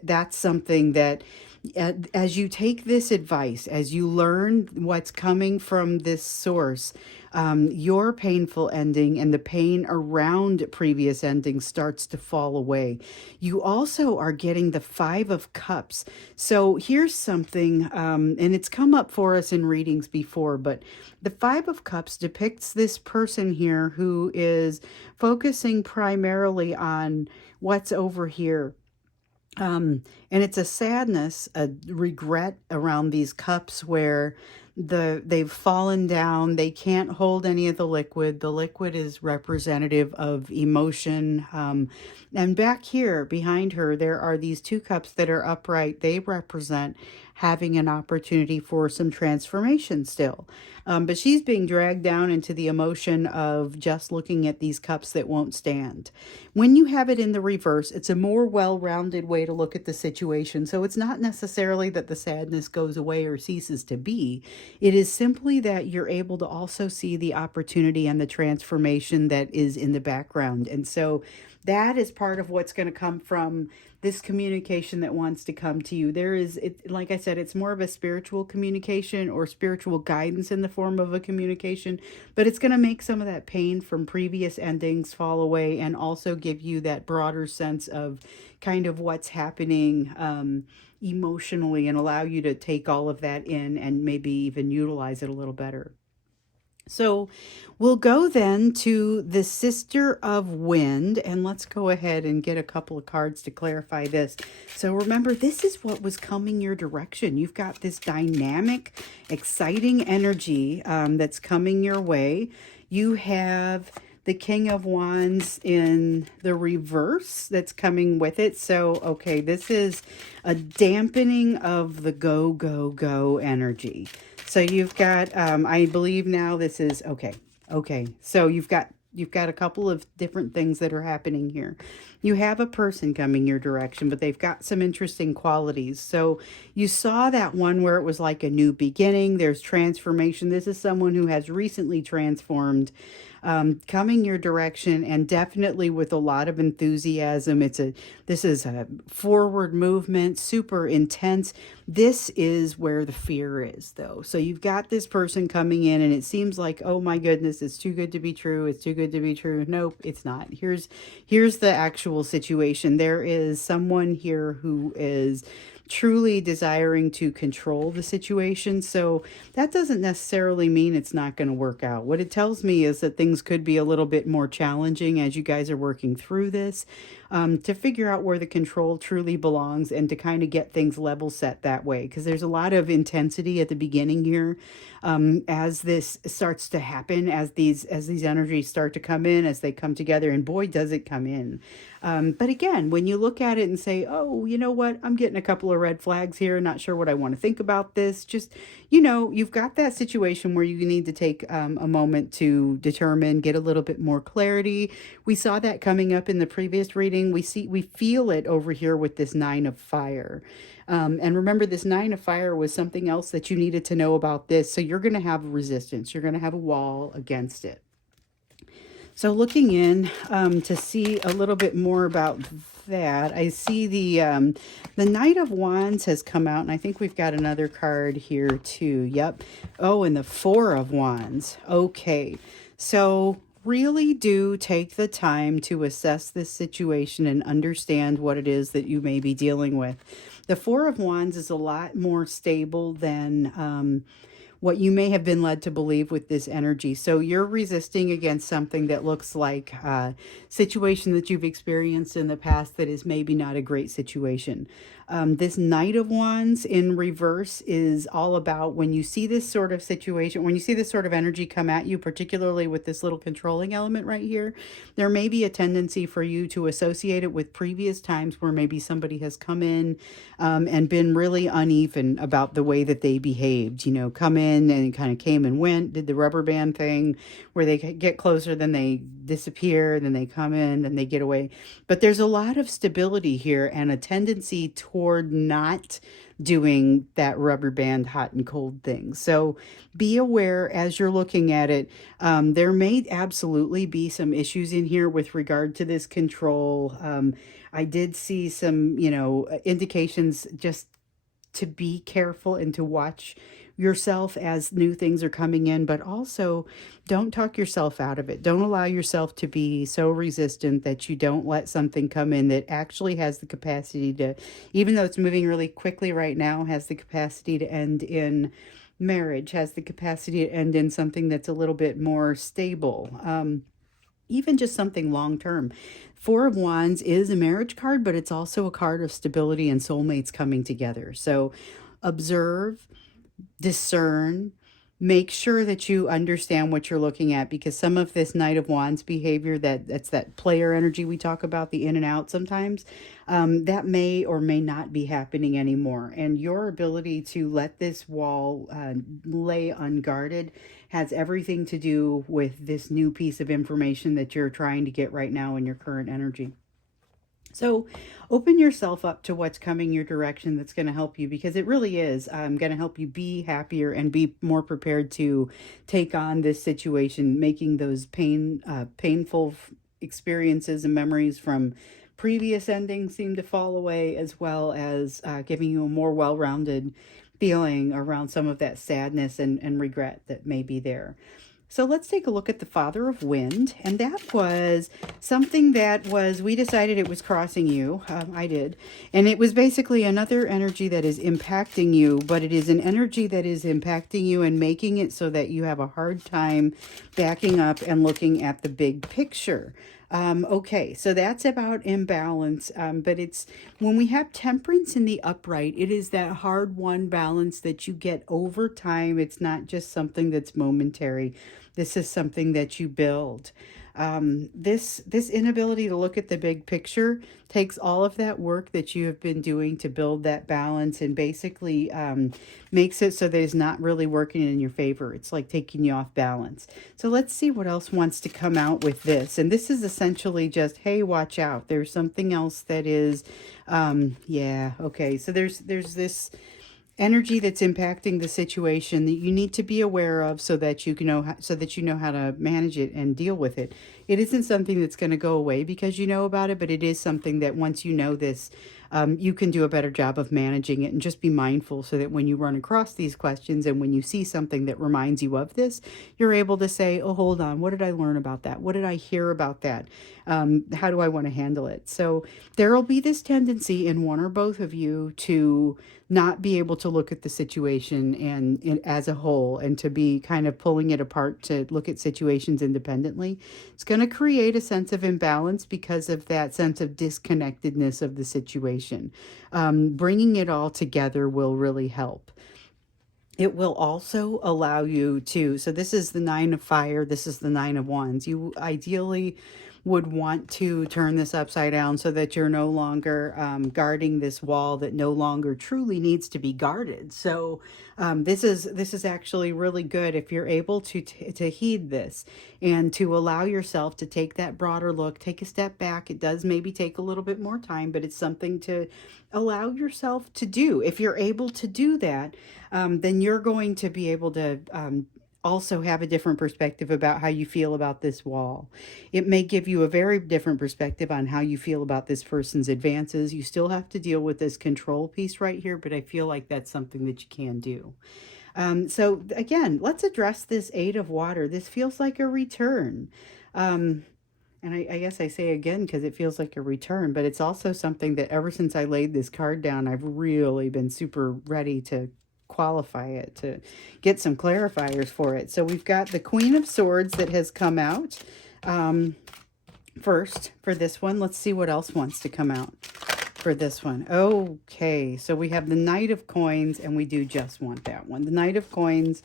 That's something that, as you take this advice, as you learn what's coming from this source, your painful ending and the pain around previous endings starts to fall away. You also are getting the Five of Cups. So here's something, and it's come up for us in readings before, but the Five of Cups depicts this person here who is focusing primarily on what's over here. And it's a sadness, a regret around these cups, where they've fallen down. They can't hold any of the liquid. The liquid is representative of emotion. And back here behind her, there are these two cups that are upright. They represent having an opportunity for some transformation still. But she's being dragged down into the emotion of just looking at these cups that won't stand. When you have it in the reverse, it's a more well-rounded way to look at the situation. So it's not necessarily that the sadness goes away or ceases to be. It is simply that you're able to also see the opportunity and the transformation that is in the background. And so that is part of what's going to come from this communication that wants to come to you. There is, it, like I said, it's more of a spiritual communication or spiritual guidance in the form of a communication, but it's going to make some of that pain from previous endings fall away and also give you that broader sense of kind of what's happening emotionally, and allow you to take all of that in and maybe even utilize it a little better. So we'll go then to the Sister of Wind, and let's go ahead and get a couple of cards to clarify this. So remember, this is what was coming your direction. You've got this dynamic, exciting energy that's coming your way. You have the King of Wands in the reverse that's coming with it. So, okay, this is a dampening of the go, go, go energy. So you've got, I believe now this is, okay, okay. So you've got a couple of different things that are happening here. You have a person coming your direction, but they've got some interesting qualities. So you saw that one where it was like a new beginning. There's transformation. This is someone who has recently transformed, coming your direction, and definitely with a lot of enthusiasm. This is a forward movement, super intense. This is where the fear is, though. So you've got this person coming in, and it seems like, oh my goodness, it's too good to be true. It's too good to be true. Nope, it's not. Here's the actual situation. There is someone here who is truly desiring to control the situation. So that doesn't necessarily mean it's not going to work out. What it tells me is that things could be a little bit more challenging as you guys are working through this, to figure out where the control truly belongs and to kind of get things level set that way. Because there's a lot of intensity at the beginning here, as this starts to happen, as these energies start to come in, as they come together, and boy, does it come in. But again, when you look at it and say, oh, you know what, I'm getting a couple of red flags here, not sure what I want to think about this, just, you've got that situation where you need to take a moment to determine, get a little bit more clarity. We saw that coming up in the previous reading. We feel it over here with this Nine of Fire. And remember, this Nine of Fire was something else that you needed to know about this. So you're going to have resistance. You're going to have a wall against it. So looking in, to see a little bit more about that, I see the Knight of Wands has come out, and I think we've got another card here too. Yep. Oh, and the Four of Wands. Okay. So really do take the time to assess this situation and understand what it is that you may be dealing with. The Four of Wands is a lot more stable than what you may have been led to believe with this energy. So you're resisting against something that looks like a situation that you've experienced in the past that is maybe not a great situation. This Knight of Wands in reverse is all about when you see this sort of situation, when you see this sort of energy come at you, particularly with this little controlling element right here, there may be a tendency for you to associate it with previous times where maybe somebody has come in, and been really uneven about the way that they behaved. Come in and kind of came and went, did the rubber band thing where they get closer, then they disappear, then they come in, then they get away. But there's a lot of stability here and a tendency toward not doing that rubber band hot and cold thing. So be aware as you're looking at it. There may absolutely be some issues in here with regard to this control. I did see some, indications just to be careful and to watch yourself as new things are coming in, but also don't talk yourself out of it. Don't allow yourself to be so resistant that you don't let something come in that actually has the capacity to, even though it's moving really quickly right now, has the capacity to end in marriage, has the capacity to end in something that's a little bit more stable. Even just something long term. Four of Wands is a marriage card, but it's also a card of stability and soulmates coming together. So observe, discern, make sure that you understand what you're looking at, because some of this Knight of Wands behavior, that's that player energy we talk about, the in and out sometimes, that may or may not be happening anymore. And your ability to let this wall lay unguarded has everything to do with this new piece of information that you're trying to get right now in your current energy. So open yourself up to what's coming your direction that's going to help you, because it really is going to help you be happier and be more prepared to take on this situation, making those painful experiences and memories from previous endings seem to fall away, as well as giving you a more well-rounded feeling around some of that sadness and regret that may be there. So let's take a look at the Father of Wind. And that was something that we decided it was crossing you. I did. And it was basically another energy that is impacting you, but it is an energy that is impacting you and making it so that you have a hard time backing up and looking at the big picture. Okay, so that's about imbalance. But it's when we have temperance in the upright, it is that hard won balance that you get over time. It's not just something that's momentary. This is something that you build. This inability to look at the big picture takes all of that work that you have been doing to build that balance, and basically makes it so that it's not really working in your favor. It's like taking you off balance. So let's see what else wants to come out with this. And this is essentially just, hey, watch out. There's something else that is, yeah, okay. So there's this energy that's impacting the situation that you need to be aware of, so that you can know so that you know how to manage it and deal with it. It isn't something that's going to go away because you know about it, but it is something that once you know this, you can do a better job of managing it, and just be mindful so that when you run across these questions and when you see something that reminds you of this, you're able to say, oh, hold on, what did I learn about that? What did I hear about that? How do I want to handle it? So there will be this tendency in one or both of you to not be able to look at the situation and as a whole, and to be kind of pulling it apart to look at situations independently. It's going to create a sense of imbalance because of that sense of disconnectedness of the situation. Bringing it all together will really help. It will also allow you to, so this is the Nine of Fire, this is the Nine of Wands. You ideally would want to turn this upside down so that you're no longer guarding this wall that no longer truly needs to be guarded. So this is actually really good if you're able to heed this and to allow yourself to take that broader look, take a step back. It does maybe take a little bit more time, but it's something to allow yourself to do. If you're able to do that, then you're going to be able to also have a different perspective about how you feel about this wall. It may give you a very different perspective on how you feel about this person's advances. You still have to deal with this control piece right here, but I feel like that's something that you can do. So again, let's address this Eight of Water. This feels like a return. And I guess I say again because it feels like a return, but it's also something that ever since I laid this card down, I've really been super ready to qualify it, to get some clarifiers for it. So we've got the Queen of Swords that has come out first for this one. Let's see what else wants to come out for this one. Okay, so we have the Knight of Coins, and we do just want that one. The Knight of Coins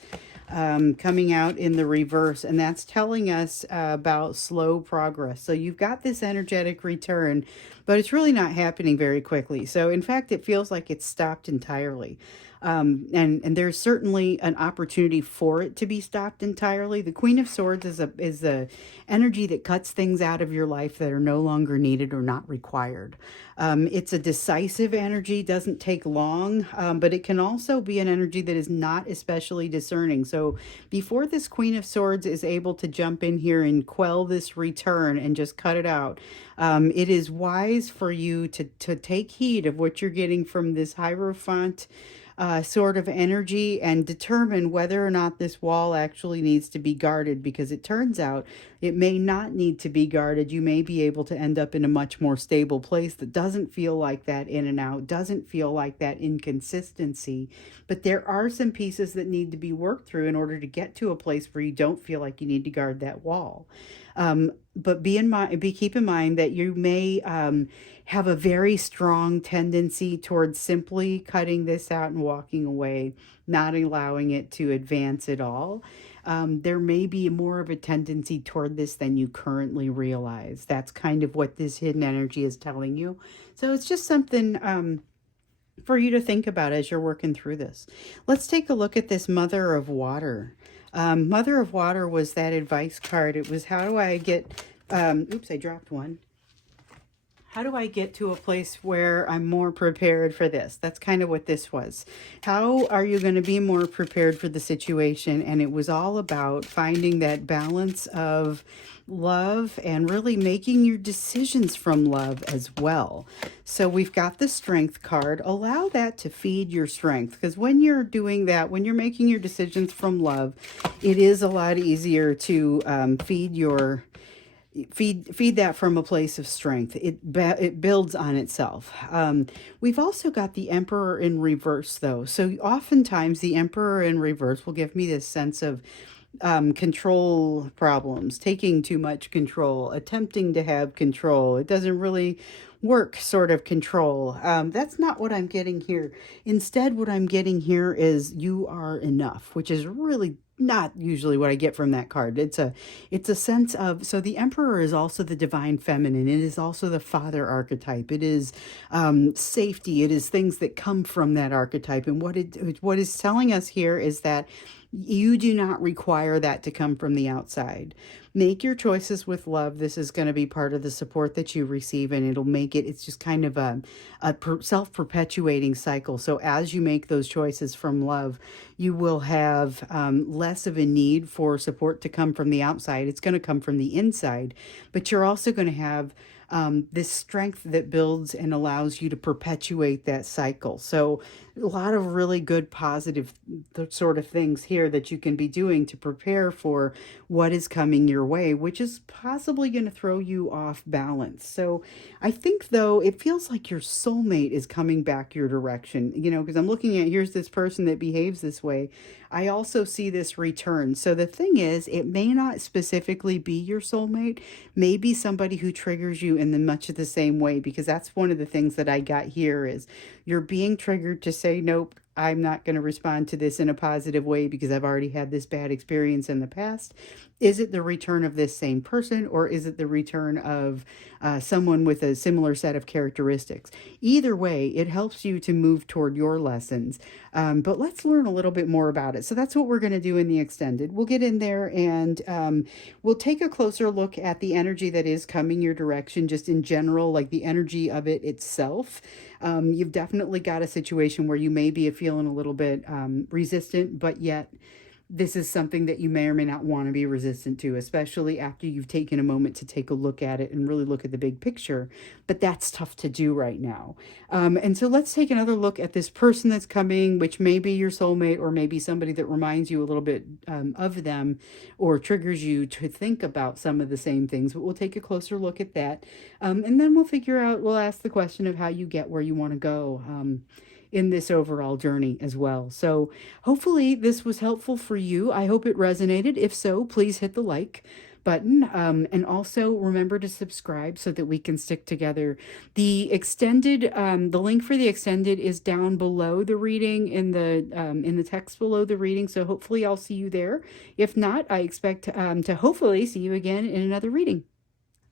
coming out in the reverse, and that's telling us about slow progress. So you've got this energetic return, but it's really not happening very quickly. So in fact, it feels like it's stopped entirely. And there's certainly an opportunity for it to be stopped entirely. The Queen of Swords is a energy that cuts things out of your life that are no longer needed or not required. It's a decisive energy, doesn't take long, but it can also be an energy that is not especially discerning. So before this Queen of Swords is able to jump in here and quell this return and just cut it out, it is wise for you to take heed of what you're getting from this Hierophant sort of energy, and determine whether or not this wall actually needs to be guarded, because it turns out it may not need to be guarded. You may be able to end up in a much more stable place that doesn't feel like that in and out, doesn't feel like that inconsistency. But there are some pieces that need to be worked through in order to get to a place where you don't feel like you need to guard that wall. But keep in mind that you may have a very strong tendency towards simply cutting this out and walking away, not allowing it to advance at all. There may be more of a tendency toward this than you currently realize. That's kind of what this hidden energy is telling you. So it's just something for you to think about as you're working through this. Let's take a look at this Mother of Water. Mother of Water was that advice card. It was, how do I get, oops, I dropped one. How do I get to a place where I'm more prepared for this? That's kind of what this was. How are you going to be more prepared for the situation? And it was all about finding that balance of love and really making your decisions from love as well. So we've got the Strength card. Allow that to feed your strength, because when you're doing that, when you're making your decisions from love, it is a lot easier to feed that from a place of strength. It builds on itself. We've also got the Emperor in reverse, though. So oftentimes the Emperor in reverse will give me this sense of control problems, taking too much control, attempting to have control. It doesn't really work, sort of control. That's not what I'm getting here. Instead, what I'm getting here is you are enough, which is really not usually what I get from that card. It's a sense of, so the Emperor is also the divine feminine. It is also the father archetype. It is safety. It is things that come from that archetype. And what is telling us here is that you do not require that to come from the outside. Make your choices with love. This is going to be part of the support that you receive, and it'll make it, it's just kind of a self-perpetuating cycle. So as you make those choices from love, you will have less of a need for support to come from the outside. It's going to come from the inside, but you're also going to have this strength that builds and allows you to perpetuate that cycle. So a lot of really good positive sort of things here that you can be doing to prepare for what is coming your way, which is possibly going to throw you off balance. So I think, though, it feels like your soulmate is coming back your direction, because I'm looking at, here's this person that behaves this way. I also see this return. So the thing is, it may not specifically be your soulmate, maybe somebody who triggers you in much of the same way, because that's one of the things that I got here is you're being triggered to say, nope, I'm not going to respond to this in a positive way because I've already had this bad experience in the past. Is it the return of this same person, or is it the return of someone with a similar set of characteristics? Either way, it helps you to move toward your lessons. But let's learn a little bit more about it. So that's what we're going to do in the extended. We'll get in there and we'll take a closer look at the energy that is coming your direction, just in general, like the energy of it itself. You've definitely got a situation where you may be feeling a little bit resistant, but yet this is something that you may or may not want to be resistant to, especially after you've taken a moment to take a look at it and really look at the big picture. But that's tough to do right now. And so let's take another look at this person that's coming, which may be your soulmate or maybe somebody that reminds you a little bit of them or triggers you to think about some of the same things. But we'll take a closer look at that. And then we'll ask the question of how you get where you want to go in this overall journey as well. So hopefully this was helpful for you. I hope it resonated. If so, please hit the like button, and also remember to subscribe so that we can stick together. The extended, the link for the extended is down below the reading in the text below the reading. So hopefully I'll see you there. If not, I expect to hopefully see you again in another reading.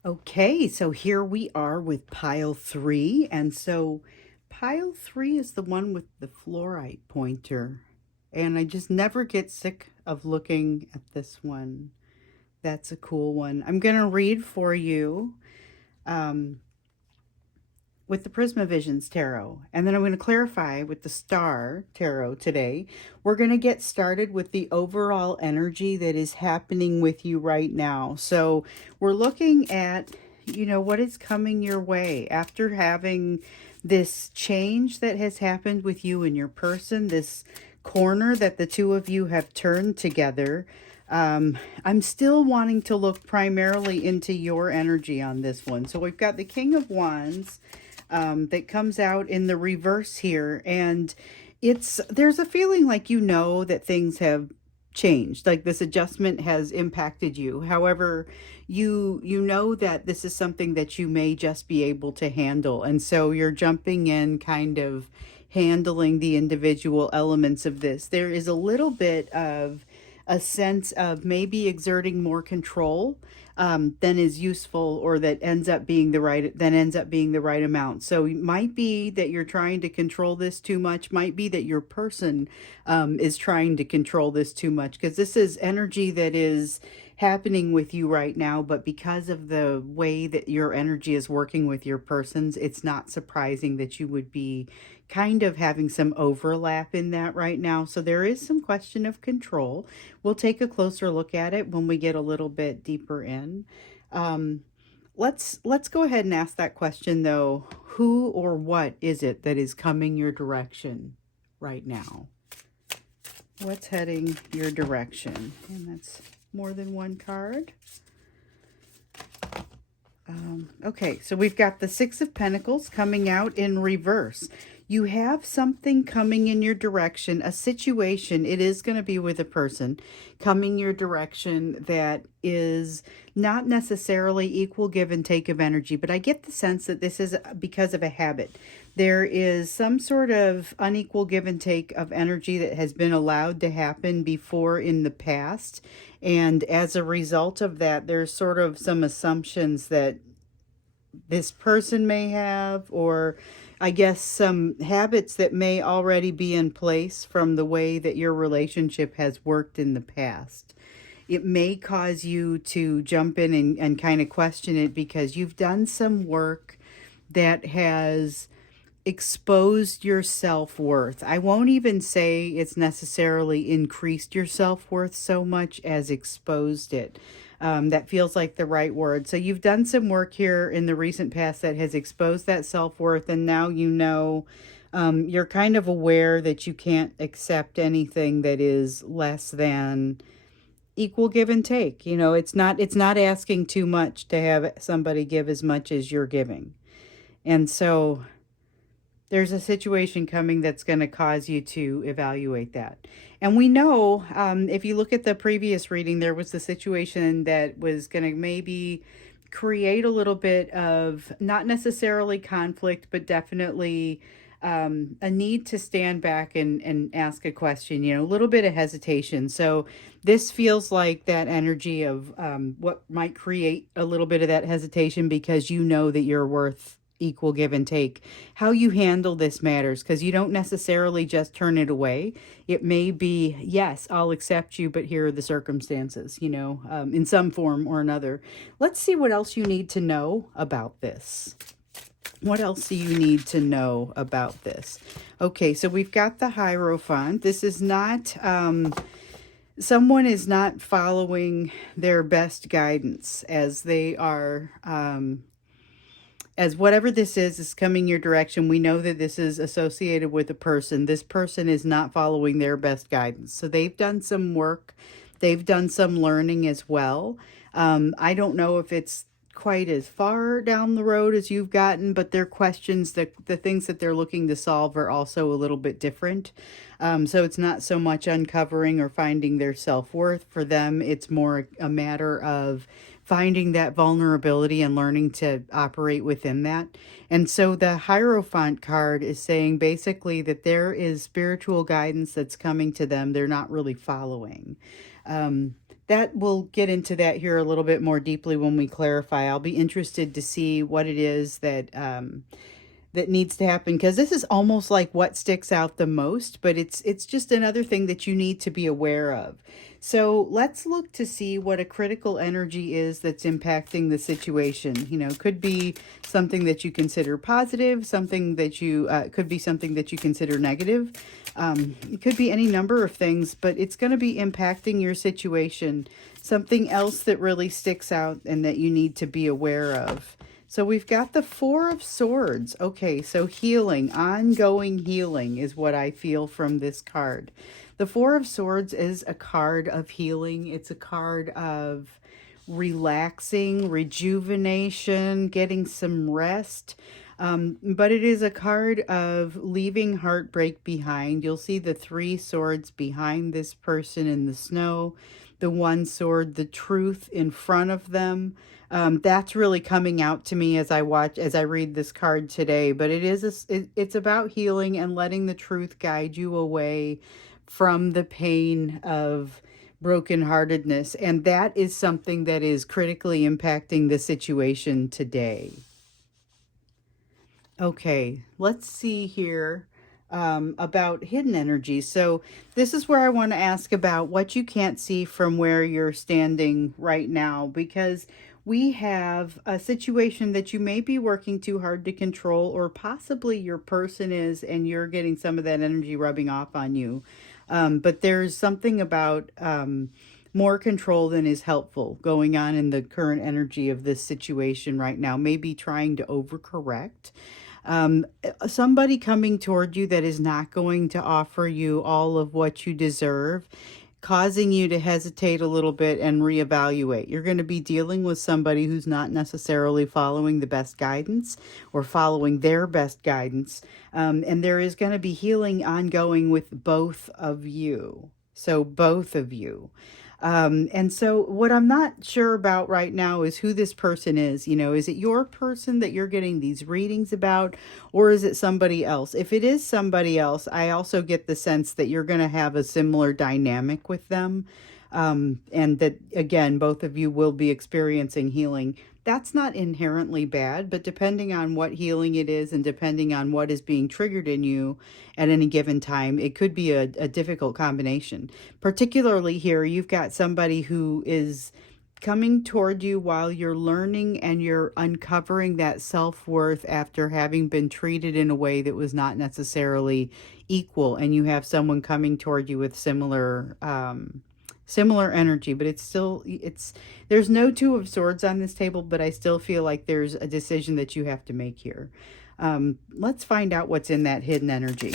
Okay, so here we are with pile 3, and so pile 3 is the one with the fluorite pointer, and I just never get sick of looking at this one. That's a cool one. I'm going to read for you with the Prismavisions Tarot, and then I'm going to clarify with the Star Tarot today. We're going to get started with the overall energy that is happening with you right now. So we're looking at, what is coming your way after having this change that has happened with you and your person, this corner that the two of you have turned together. I'm still wanting to look primarily into your energy on this one. So we've got the King of Wands that comes out in the reverse here, and there's a feeling like that things have changed, like this adjustment has impacted you. However, you know that this is something that you may just be able to handle, and so you're jumping in, kind of handling the individual elements of this. There is a little bit of a sense of maybe exerting more control than is useful, or that ends up being the right amount. So it might be that you're trying to control this too much, might be that your person is trying to control this too much, because this is energy that is happening with you right now, but because of the way that your energy is working with your persons, it's not surprising that you would be kind of having some overlap in that right now. So there is some question of control. We'll take a closer look at it when we get a little bit deeper in. Um, let's go ahead and ask that question though. Who or what is it that is coming your direction right now? What's heading your direction? And that's more than one card. Okay, so we've got the Six of Pentacles coming out in reverse. You have something coming in your direction, a situation. It is going to be with a person coming your direction that is not necessarily equal give and take of energy, but I get the sense that this is because of a habit. There is some sort of unequal give and take of energy that has been allowed to happen before in the past. And as a result of that, there's sort of some assumptions that this person may have, or I guess some habits that may already be in place from the way that your relationship has worked in the past. It may cause you to jump in and kind of question it, because you've done some work that has exposed your self-worth. I won't even say it's necessarily increased your self-worth so much as exposed it. That feels like the right word. So you've done some work here in the recent past that has exposed that self-worth, and now you know, you're kind of aware that you can't accept anything that is less than equal give and take. You know, it's not asking too much to have somebody give as much as you're giving. And so there's a situation coming that's going to cause you to evaluate that. And we know, if you look at the previous reading, there was the situation that was going to maybe create a little bit of not necessarily conflict, but definitely a need to stand back and ask a question, you know, a little bit of hesitation. So this feels like that energy of what might create a little bit of that hesitation, because you know that you're worth equal give and take. How you handle this matters, because you don't necessarily just turn it away. It may be, yes, I'll accept you, but here are the circumstances, you know, in some form or another. Let's see what else you need to know about this. What else do you need to know about this? Okay, so we've got the Hierophant. This is not, someone is not following their best guidance, as they are, as whatever this is coming your direction. We know that this is associated with a person. This person is not following their best guidance. So they've done some work. They've done some learning as well. I don't know if it's quite as far down the road as you've gotten, but their questions, the things that they're looking to solve are also a little bit different. So it's not so much uncovering or finding their self-worth. For them, it's more a matter of finding that vulnerability and learning to operate within that. And so the Hierophant card is saying basically that there is spiritual guidance that's coming to them they're not really following. That we'll get into that here a little bit more deeply when we clarify. I'll be interested to see what it is that that needs to happen, because this is almost like what sticks out the most, but it's just another thing that you need to be aware of. So let's look to see what a critical energy is that's impacting the situation. You know, could be something that you consider positive, something that you could be something that you consider negative. It could be any number of things, but it's going to be impacting your situation. Something else that really sticks out and that you need to be aware of. So we've got the Four of Swords. Okay, so healing, ongoing healing is what I feel from this card. The Four of Swords is a card of healing. It's a card of relaxing, rejuvenation, getting some rest. But it is a card of leaving heartbreak behind. You'll see the three swords behind this person in the snow, the one sword, the truth in front of them. That's really coming out to me as I read this card today. But it's about healing and letting the truth guide you away from the pain of brokenheartedness. And that is something that is critically impacting the situation today. Okay, let's see here about hidden energy. So, this is where I want to ask about what you can't see from where you're standing right now, because we have a situation that you may be working too hard to control, or possibly your person is, and you're getting some of that energy rubbing off on you. But there's something about more control than is helpful going on in the current energy of this situation right now, maybe trying to overcorrect. Somebody coming toward you that is not going to offer you all of what you deserve, causing you to hesitate a little bit and reevaluate. You're going to be dealing with somebody who's not necessarily following the best guidance or following their best guidance. And there is going to be healing ongoing with both of you. So, both of you. And so, what I'm not sure about right now is who this person is. You know, is it your person that you're getting these readings about, or is it somebody else? If it is somebody else, I also get the sense that you're going to have a similar dynamic with them. And that, again, both of you will be experiencing healing. That's not inherently bad, but depending on what healing it is and depending on what is being triggered in you at any given time, it could be a difficult combination. Particularly here, you've got somebody who is coming toward you while you're learning and you're uncovering that self-worth after having been treated in a way that was not necessarily equal, and you have someone coming toward you with similar energy, but it's there's no two of swords on this table, but I still feel like there's a decision that you have to make here. Let's find out what's in that hidden energy.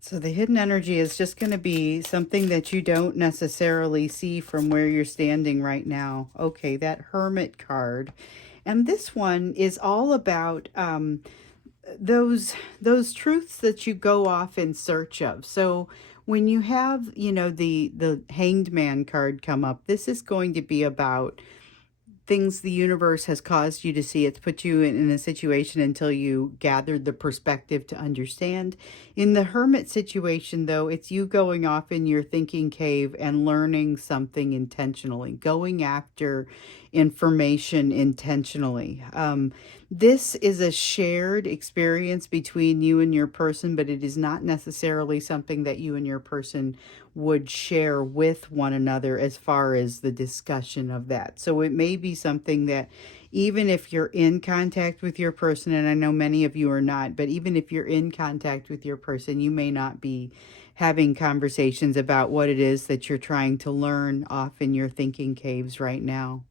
So the hidden energy is just going to be something that you don't necessarily see from where you're standing right now. Okay, that Hermit card. And this one is all about those truths that you go off in search of. So when you have, you know, the Hanged Man card come up, this is going to be about things the universe has caused you to see. It's put you in a situation until you gathered the perspective to understand. In the Hermit situation, though, it's you going off in your thinking cave and learning something intentionally, going after information intentionally. This is a shared experience between you and your person, but it is not necessarily something that you and your person would share with one another as far as the discussion of that. So it may be something that even if you're in contact with your person, and I know many of you are not, but even if you're in contact with your person, you may not be having conversations about what it is that you're trying to learn off in your thinking caves right now.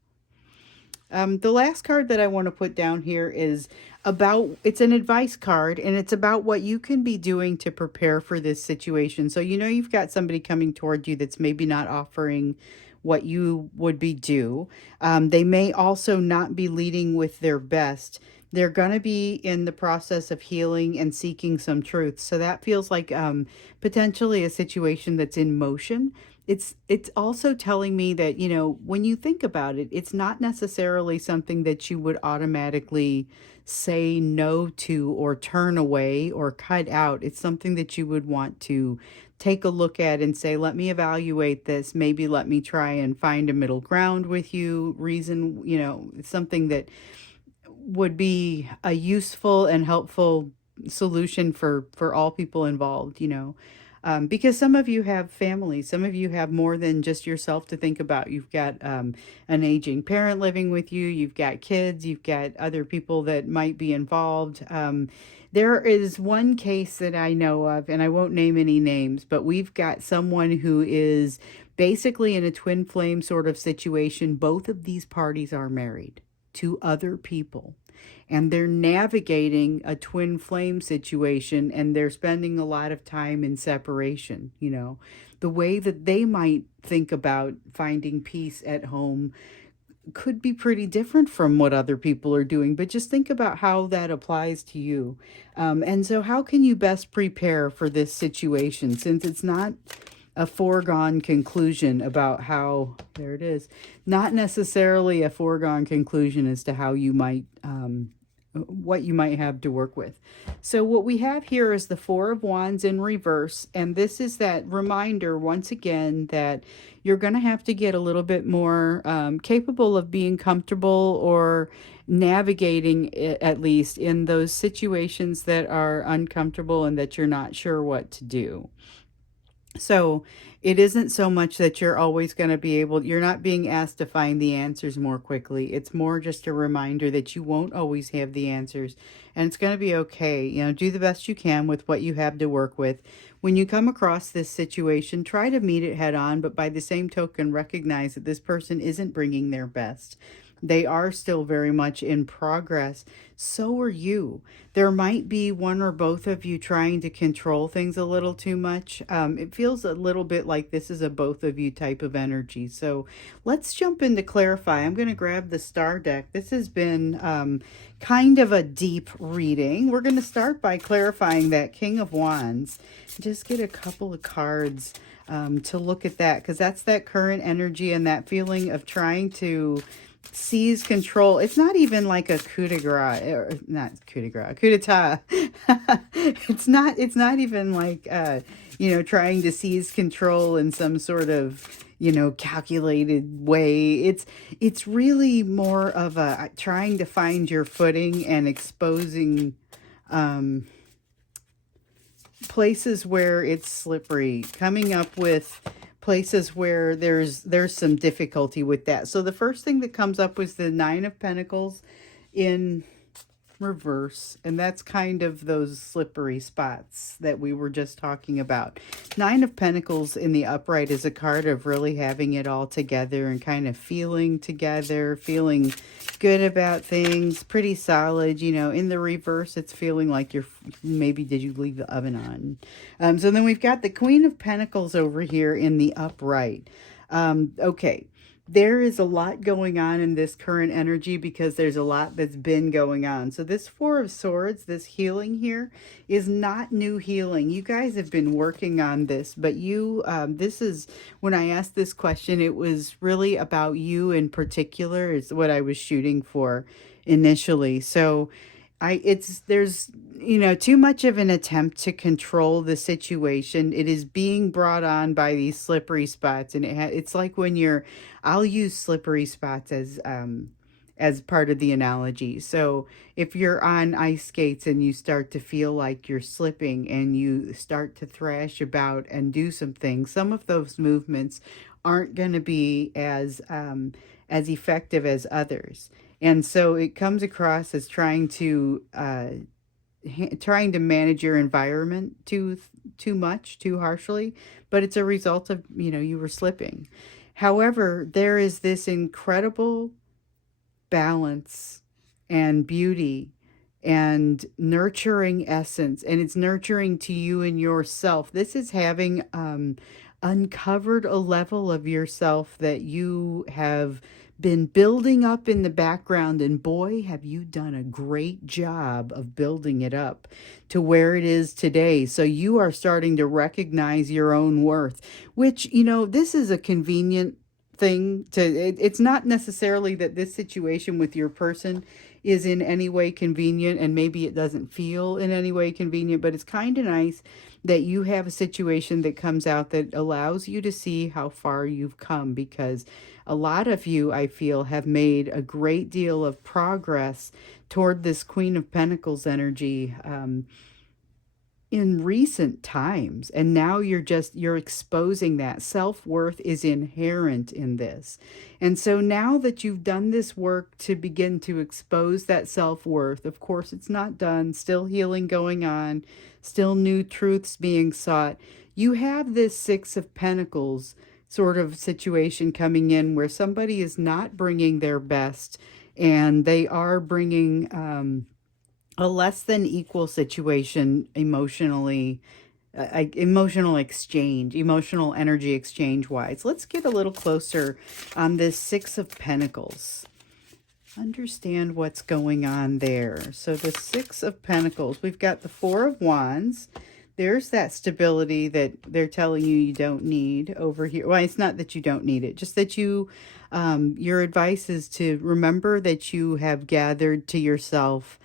The last card that I want to put down here is it's an advice card, and it's about what you can be doing to prepare for this situation. So, you know, you've got somebody coming toward you that's maybe not offering what you would be due. They may also not be leading with their best. They're going to be in the process of healing and seeking some truth. So that feels like potentially a situation that's in motion. It's also telling me that, you know, when you think about it, it's not necessarily something that you would automatically say no to or turn away or cut out. It's something that you would want to take a look at and say, let me evaluate this. Maybe let me try and find a middle ground with you. Reason, you know, something that would be a useful and helpful solution for all people involved, you know. Because some of you have families, some of you have more than just yourself to think about. You've got an aging parent living with you, you've got kids, you've got other people that might be involved. There is one case that I know of, and I won't name any names, but we've got someone who is basically in a twin flame sort of situation. Both of these parties are married to other people, and they're navigating a twin flame situation, and they're spending a lot of time in separation. You know, the way that they might think about finding peace at home could be pretty different from what other people are doing, but just think about how that applies to you. And so, how can you best prepare for this situation since it's not a foregone conclusion about how, there it is, not necessarily a foregone conclusion as to how you might, what you might have to work with. So, what we have here is the Four of Wands in reverse, and this is that reminder once again that you're going to have to get a little bit more capable of being comfortable or navigating at least in those situations that are uncomfortable and that you're not sure what to do. So it isn't so much that you're always going to be able, you're not being asked to find the answers more quickly. It's more just a reminder that you won't always have the answers and it's going to be okay. You know, do the best you can with what you have to work with. When you come across this situation, try to meet it head on, but by the same token, recognize that this person isn't bringing their best. They are still very much in progress. So are you. There might be one or both of you trying to control things a little too much. It feels a little bit like this is a both of you type of energy. So let's jump into clarify. I'm going to grab the star deck. This has been kind of a deep reading. We're going to start by clarifying that King of Wands. Just get a couple of cards to look at that, because that's that current energy and that feeling of trying to seize control. It's not even like a coup de grace, or not coup de grace, coup d'etat. It's not even like trying to seize control in some sort of calculated way. It's really more of a trying to find your footing and exposing places where it's slippery, coming up with places where there's some difficulty with that. So the first thing that comes up was the Nine of Pentacles in reverse, and that's kind of those slippery spots that we were just talking about. Nine of Pentacles in the upright is a card of really having it all together and kind of feeling together, feeling good about things, pretty solid. In the reverse, it's feeling like you're, maybe did you leave the oven on? So then we've got the Queen of Pentacles over here in the upright. Okay. There is a lot going on in this current energy because there's a lot that's been going on. So this Four of Swords, this healing here, is not new healing. You guys have been working on this, but this is, when I asked this question, it was really about you in particular is what I was shooting for initially. So there's too much of an attempt to control the situation. It is being brought on by these slippery spots, and it's like when I'll use slippery spots as part of the analogy. So if you're on ice skates and you start to feel like you're slipping and you start to thrash about and do some things, some of those movements aren't going to be as effective as others. And so it comes across as trying to manage your environment too much, too harshly, but it's a result of, you were slipping. However, there is this incredible balance and beauty and nurturing essence, and it's nurturing to you and yourself. This is having uncovered a level of yourself that you have been building up in the background, and boy, have you done a great job of building it up to where it is today. So you are starting to recognize your own worth, which, this is a convenient thing to, it's not necessarily that this situation with your person is in any way convenient, and maybe it doesn't feel in any way convenient, but it's kind of nice that you have a situation that comes out that allows you to see how far you've come, because a lot of you, I feel, have made a great deal of progress toward this Queen of Pentacles energy in recent times, and now you're exposing that self-worth is inherent in this. And so now that you've done this work to begin to expose that self-worth, of course it's not done, still healing going on, still new truths being sought. You have this Six of Pentacles sort of situation coming in where somebody is not bringing their best, and they are bringing a less than equal situation emotionally emotional exchange, emotional energy exchange wise. Let's get a little closer on this Six of Pentacles. Understand what's going on there. So the Six of Pentacles, we've got the Four of Wands. There's that stability that they're telling you you don't need over here. Well, it's not that you don't need it, just that your advice is to remember that you have gathered to yourself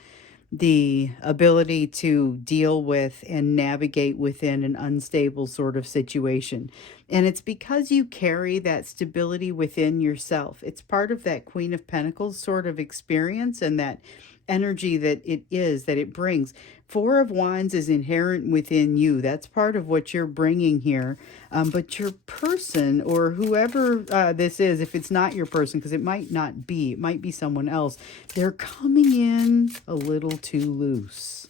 the ability to deal with and navigate within an unstable sort of situation. And it's because you carry that stability within yourself. It's part of that Queen of Pentacles sort of experience and that energy that it brings. Four of Wands is inherent within you. That's part of what you're bringing here. But your person, or whoever this is, if it's not your person, because it might not be, it might be someone else, they're coming in a little too loose.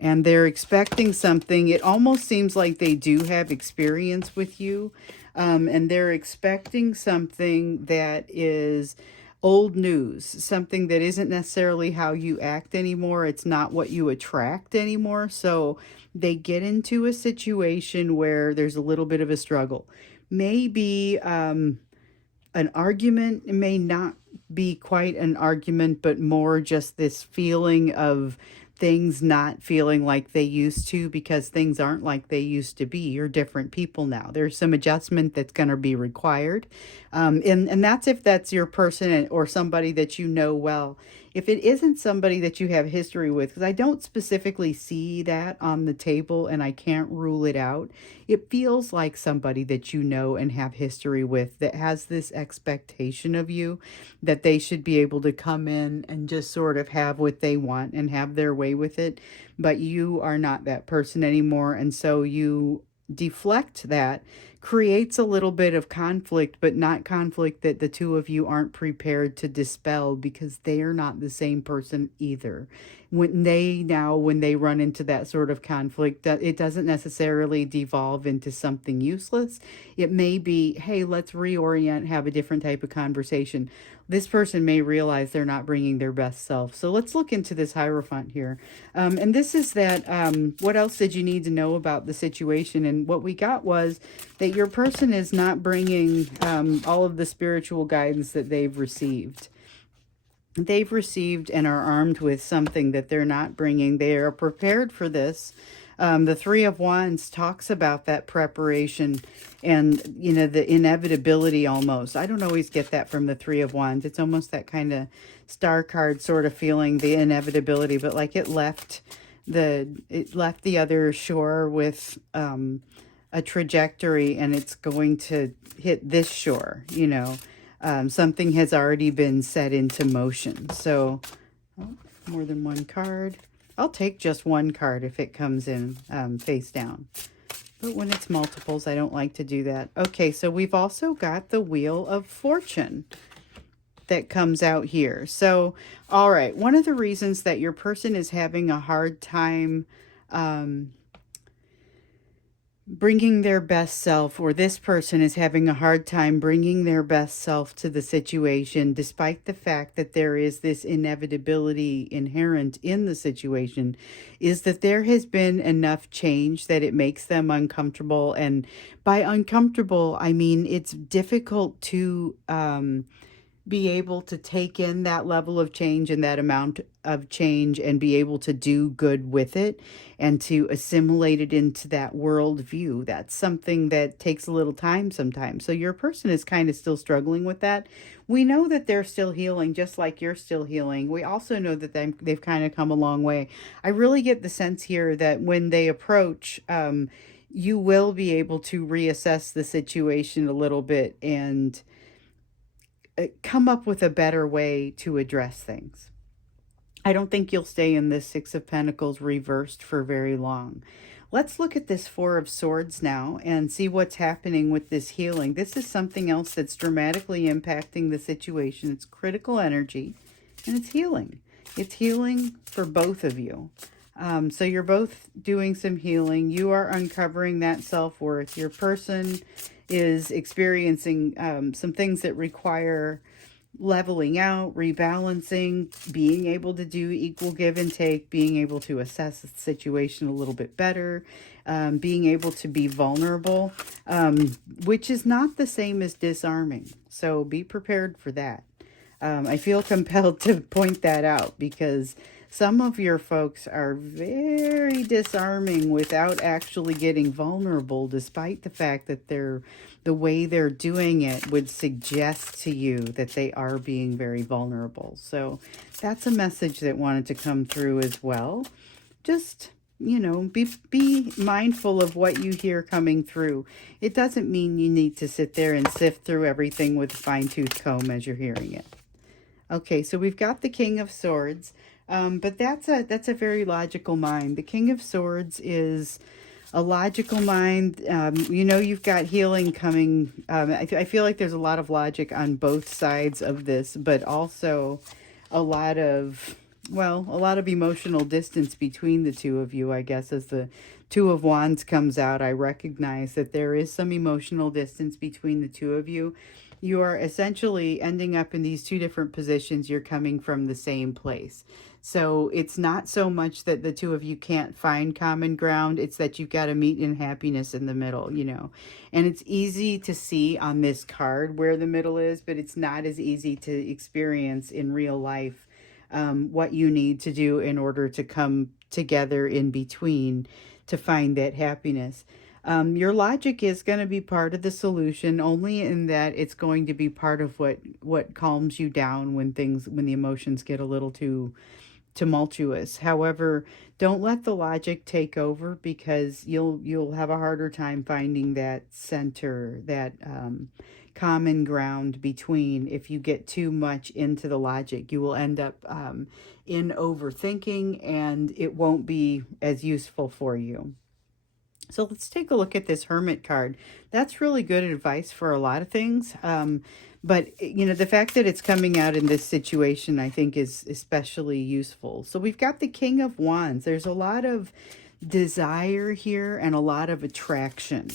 And they're expecting something. It almost seems like they do have experience with you. And they're expecting something that is old news, something that isn't necessarily how you act anymore. It's not what you attract anymore. So they get into a situation where there's a little bit of a struggle. Maybe an argument. It may not be quite an argument, but more just this feeling of things not feeling like they used to, because things aren't like they used to be. You're different people now. There's some adjustment that's going to be required. And that's if that's your person or somebody that you know well. If it isn't somebody that you have history with, because I don't specifically see that on the table and I can't rule it out, it feels like somebody that you know and have history with that has this expectation of you that they should be able to come in and just sort of have what they want and have their way with it. But you are not that person anymore. And so you deflect that, creates a little bit of conflict, but not conflict that the two of you aren't prepared to dispel, because they are not the same person either. When they run into that sort of conflict, that it doesn't necessarily devolve into something useless. It may be, hey, let's reorient, have a different type of conversation. This person may realize they're not bringing their best self. So let's look into this Hierophant here. And this is that, what else did you need to know about the situation? And what we got was that your person is not bringing all of the spiritual guidance that they've received. They've received and are armed with something that they're not bringing. They are prepared for this. The Three of Wands talks about that preparation and, the inevitability almost. I don't always get that from the Three of Wands. It's almost that kind of star card sort of feeling, the inevitability, but like it left the other shore with a trajectory, and it's going to hit this shore, something has already been set into motion. So, more than one card. I'll take just one card if it comes in face down. But when it's multiples, I don't like to do that. Okay, so we've also got the Wheel of Fortune that comes out here. So, all right, one of the reasons that your person is having a hard time bringing their best self, or this person is having a hard time bringing their best self to the situation, despite the fact that there is this inevitability inherent in the situation, is that there has been enough change that it makes them uncomfortable. And by uncomfortable, I mean it's difficult to be able to take in that level of change and that amount of change and be able to do good with it and to assimilate it into that worldview. That's something that takes a little time sometimes. So your person is kind of still struggling with that. We know that they're still healing, just like you're still healing. We also know that they've kind of come a long way. I really get the sense here that when they approach, you will be able to reassess the situation a little bit and come up with a better way to address things. I don't think you'll stay in this Six of Pentacles reversed for very long. Let's look at this Four of Swords now and see what's happening with this healing. This is something else that's dramatically impacting the situation. It's critical energy and it's healing. It's healing for both of you. So you're both doing some healing. You are uncovering that self-worth. Your person is experiencing some things that require leveling out, rebalancing, being able to do equal give and take, being able to assess the situation a little bit better, being able to be vulnerable, which is not the same as disarming. So be prepared for that. I feel compelled to point that out because some of your folks are very disarming without actually getting vulnerable, despite the fact that the way they're doing it would suggest to you that they are being very vulnerable. So that's a message that wanted to come through as well. Just, be mindful of what you hear coming through. It doesn't mean you need to sit there and sift through everything with a fine-tooth comb as you're hearing it. Okay, so we've got the King of Swords, but that's a very logical mind. The King of Swords is a logical mind. You've got healing coming. I feel like there's a lot of logic on both sides of this, but also a lot of, a lot of emotional distance between the two of you, I guess. As the Two of Wands comes out, I recognize that there is some emotional distance between the two of you. You are essentially ending up in these two different positions. You're coming from the same place. So it's not so much that the two of you can't find common ground. It's that you've got to meet in happiness in the middle. And it's easy to see on this card where the middle is, but it's not as easy to experience in real life, what you need to do in order to come together in between to find that happiness. Your logic is going to be part of the solution, only in that it's going to be part of what calms you down when the emotions get a little too tumultuous. However, don't let the logic take over, because you'll have a harder time finding that center, that common ground between. If you get too much into the logic, you will end up in overthinking, and it won't be as useful for you. So let's take a look at this Hermit card. That's really good advice for a lot of things. But, the fact that it's coming out in this situation, I think, is especially useful. So we've got the King of Wands. There's a lot of desire here and a lot of attraction.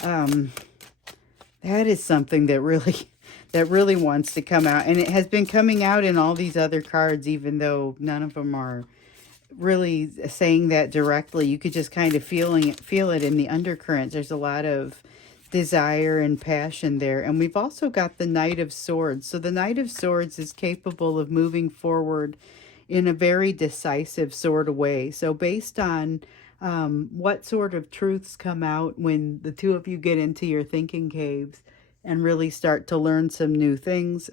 That is something that really wants to come out. And it has been coming out in all these other cards, even though none of them are really saying that directly. You could just kind of feel it in the undercurrents. There's a lot of desire and passion there. And we've also got the Knight of Swords. So the Knight of Swords is capable of moving forward in a very decisive sort of way. So based on what sort of truths come out when the two of you get into your thinking caves and really start to learn some new things,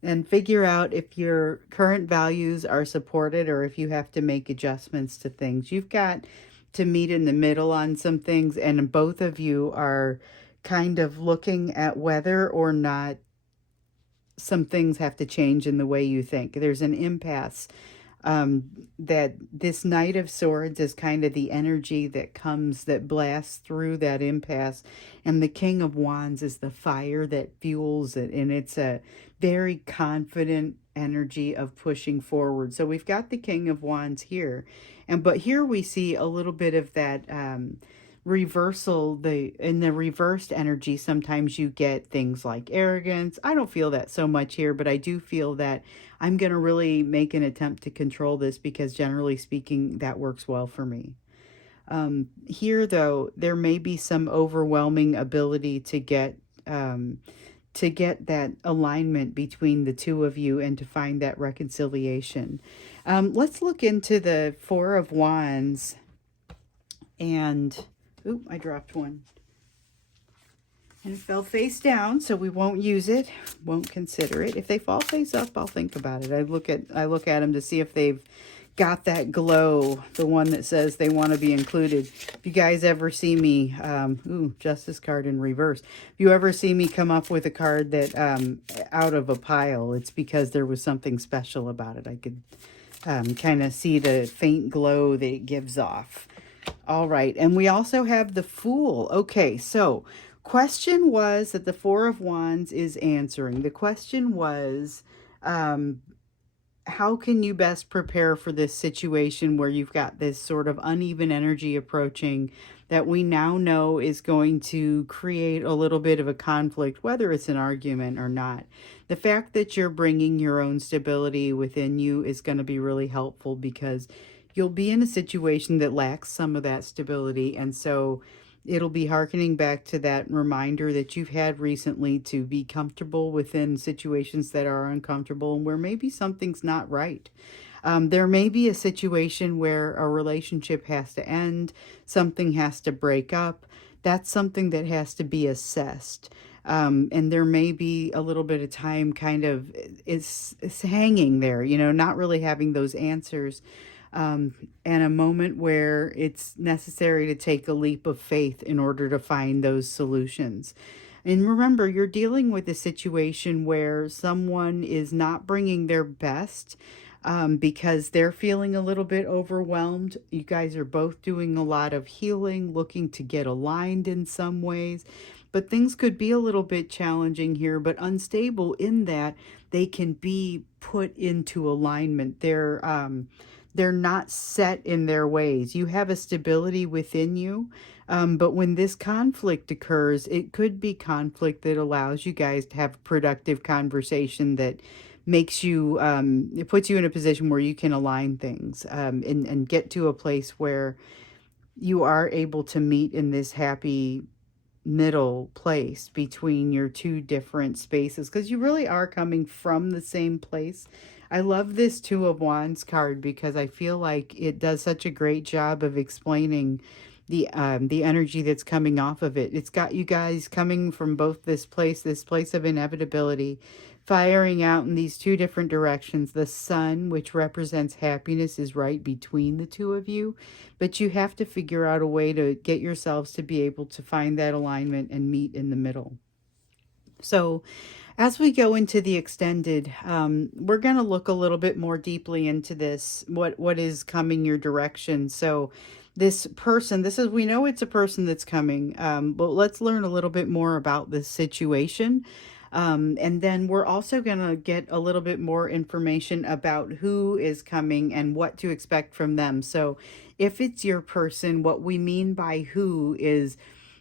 and figure out if your current values are supported or if you have to make adjustments to things. You've got to meet in the middle on some things, and both of you are kind of looking at whether or not some things have to change in the way you think. There's an impasse. That this Knight of Swords is kind of the energy that blasts through that impasse, and the King of Wands is the fire that fuels it, and it's a very confident energy of pushing forward. So we've got the King of Wands here, but here we see a little bit of that reversal. In the reversed energy, sometimes you get things like arrogance. I don't feel that so much here, but I do feel that I'm going to really make an attempt to control this, because generally speaking, that works well for me. Here, though, there may be some overwhelming ability to get that alignment between the two of you and to find that reconciliation. Let's look into the Four of Wands. And, I dropped one. And it fell face down, so we won't use it, won't consider it. If they fall face up, I'll think about it. I look at them to see if they've got that glow, the one that says they want to be included. If you guys ever see me, Justice card in reverse. If you ever see me come up with a card that out of a pile, it's because there was something special about it. I could kind of see the faint glow that it gives off. All right, and we also have the Fool. Okay, so question was that the Four of Wands is answering. The question was, how can you best prepare for this situation where you've got this sort of uneven energy approaching that we now know is going to create a little bit of a conflict, whether it's an argument or not? The fact that you're bringing your own stability within you is going to be really helpful, because you'll be in a situation that lacks some of that stability. And so it'll be hearkening back to that reminder that you've had recently to be comfortable within situations that are uncomfortable and where maybe something's not right. There may be a situation where a relationship has to end, something has to break up. That's something that has to be assessed. And there may be a little bit of time kind of it's hanging there, not really having those answers, and a moment where it's necessary to take a leap of faith in order to find those solutions. And remember, you're dealing with a situation where someone is not bringing their best, because they're feeling a little bit overwhelmed. You guys are both doing a lot of healing, looking to get aligned in some ways. But things could be a little bit challenging here, but unstable in that they can be put into alignment. They're not set in their ways. You have a stability within you. But when this conflict occurs, it could be conflict that allows you guys to have a productive conversation that makes you, it puts you in a position where you can align things, and get to a place where you are able to meet in this happy middle place between your two different spaces, because you really are coming from the same place. I love this Two of Wands card because I feel like it does such a great job of explaining the energy that's coming off of it. It's got you guys coming from both this place of inevitability, firing out in these two different directions. The sun, which represents happiness, is right between the two of you, but you have to figure out a way to get yourselves to be able to find that alignment and meet in the middle. So as we go into the extended, we're going to look a little bit more deeply into this, what is coming your direction. So this person, we know it's a person that's coming, but let's learn a little bit more about this situation. And then we're also going to get a little bit more information about who is coming and what to expect from them. So if it's your person, what we mean by who is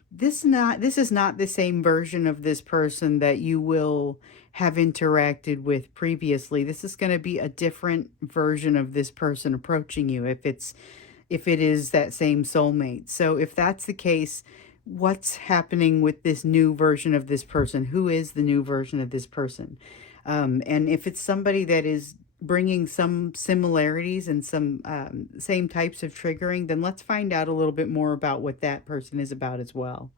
this is not the same version of this person that you will have interacted with previously. This is going to be a different version of this person approaching you, if it is that same soulmate. So if that's the case, what's happening with this new version of this person? Who is the new version of this person? And if it's somebody that is bringing some similarities and some same types of triggering, then let's find out a little bit more about what that person is about as well.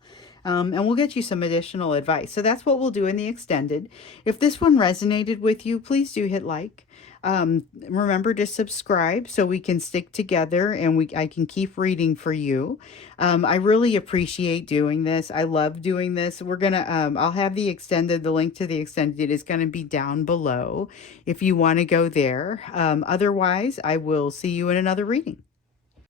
And we'll get you some additional advice. So that's what we'll do in the extended. If this one resonated with you, please do hit like. Remember to subscribe so we can stick together and I can keep reading for you. I really appreciate doing this. I love doing this. I'll have the link to the extended is going to be down below if you want to go there. Otherwise, I will see you in another reading.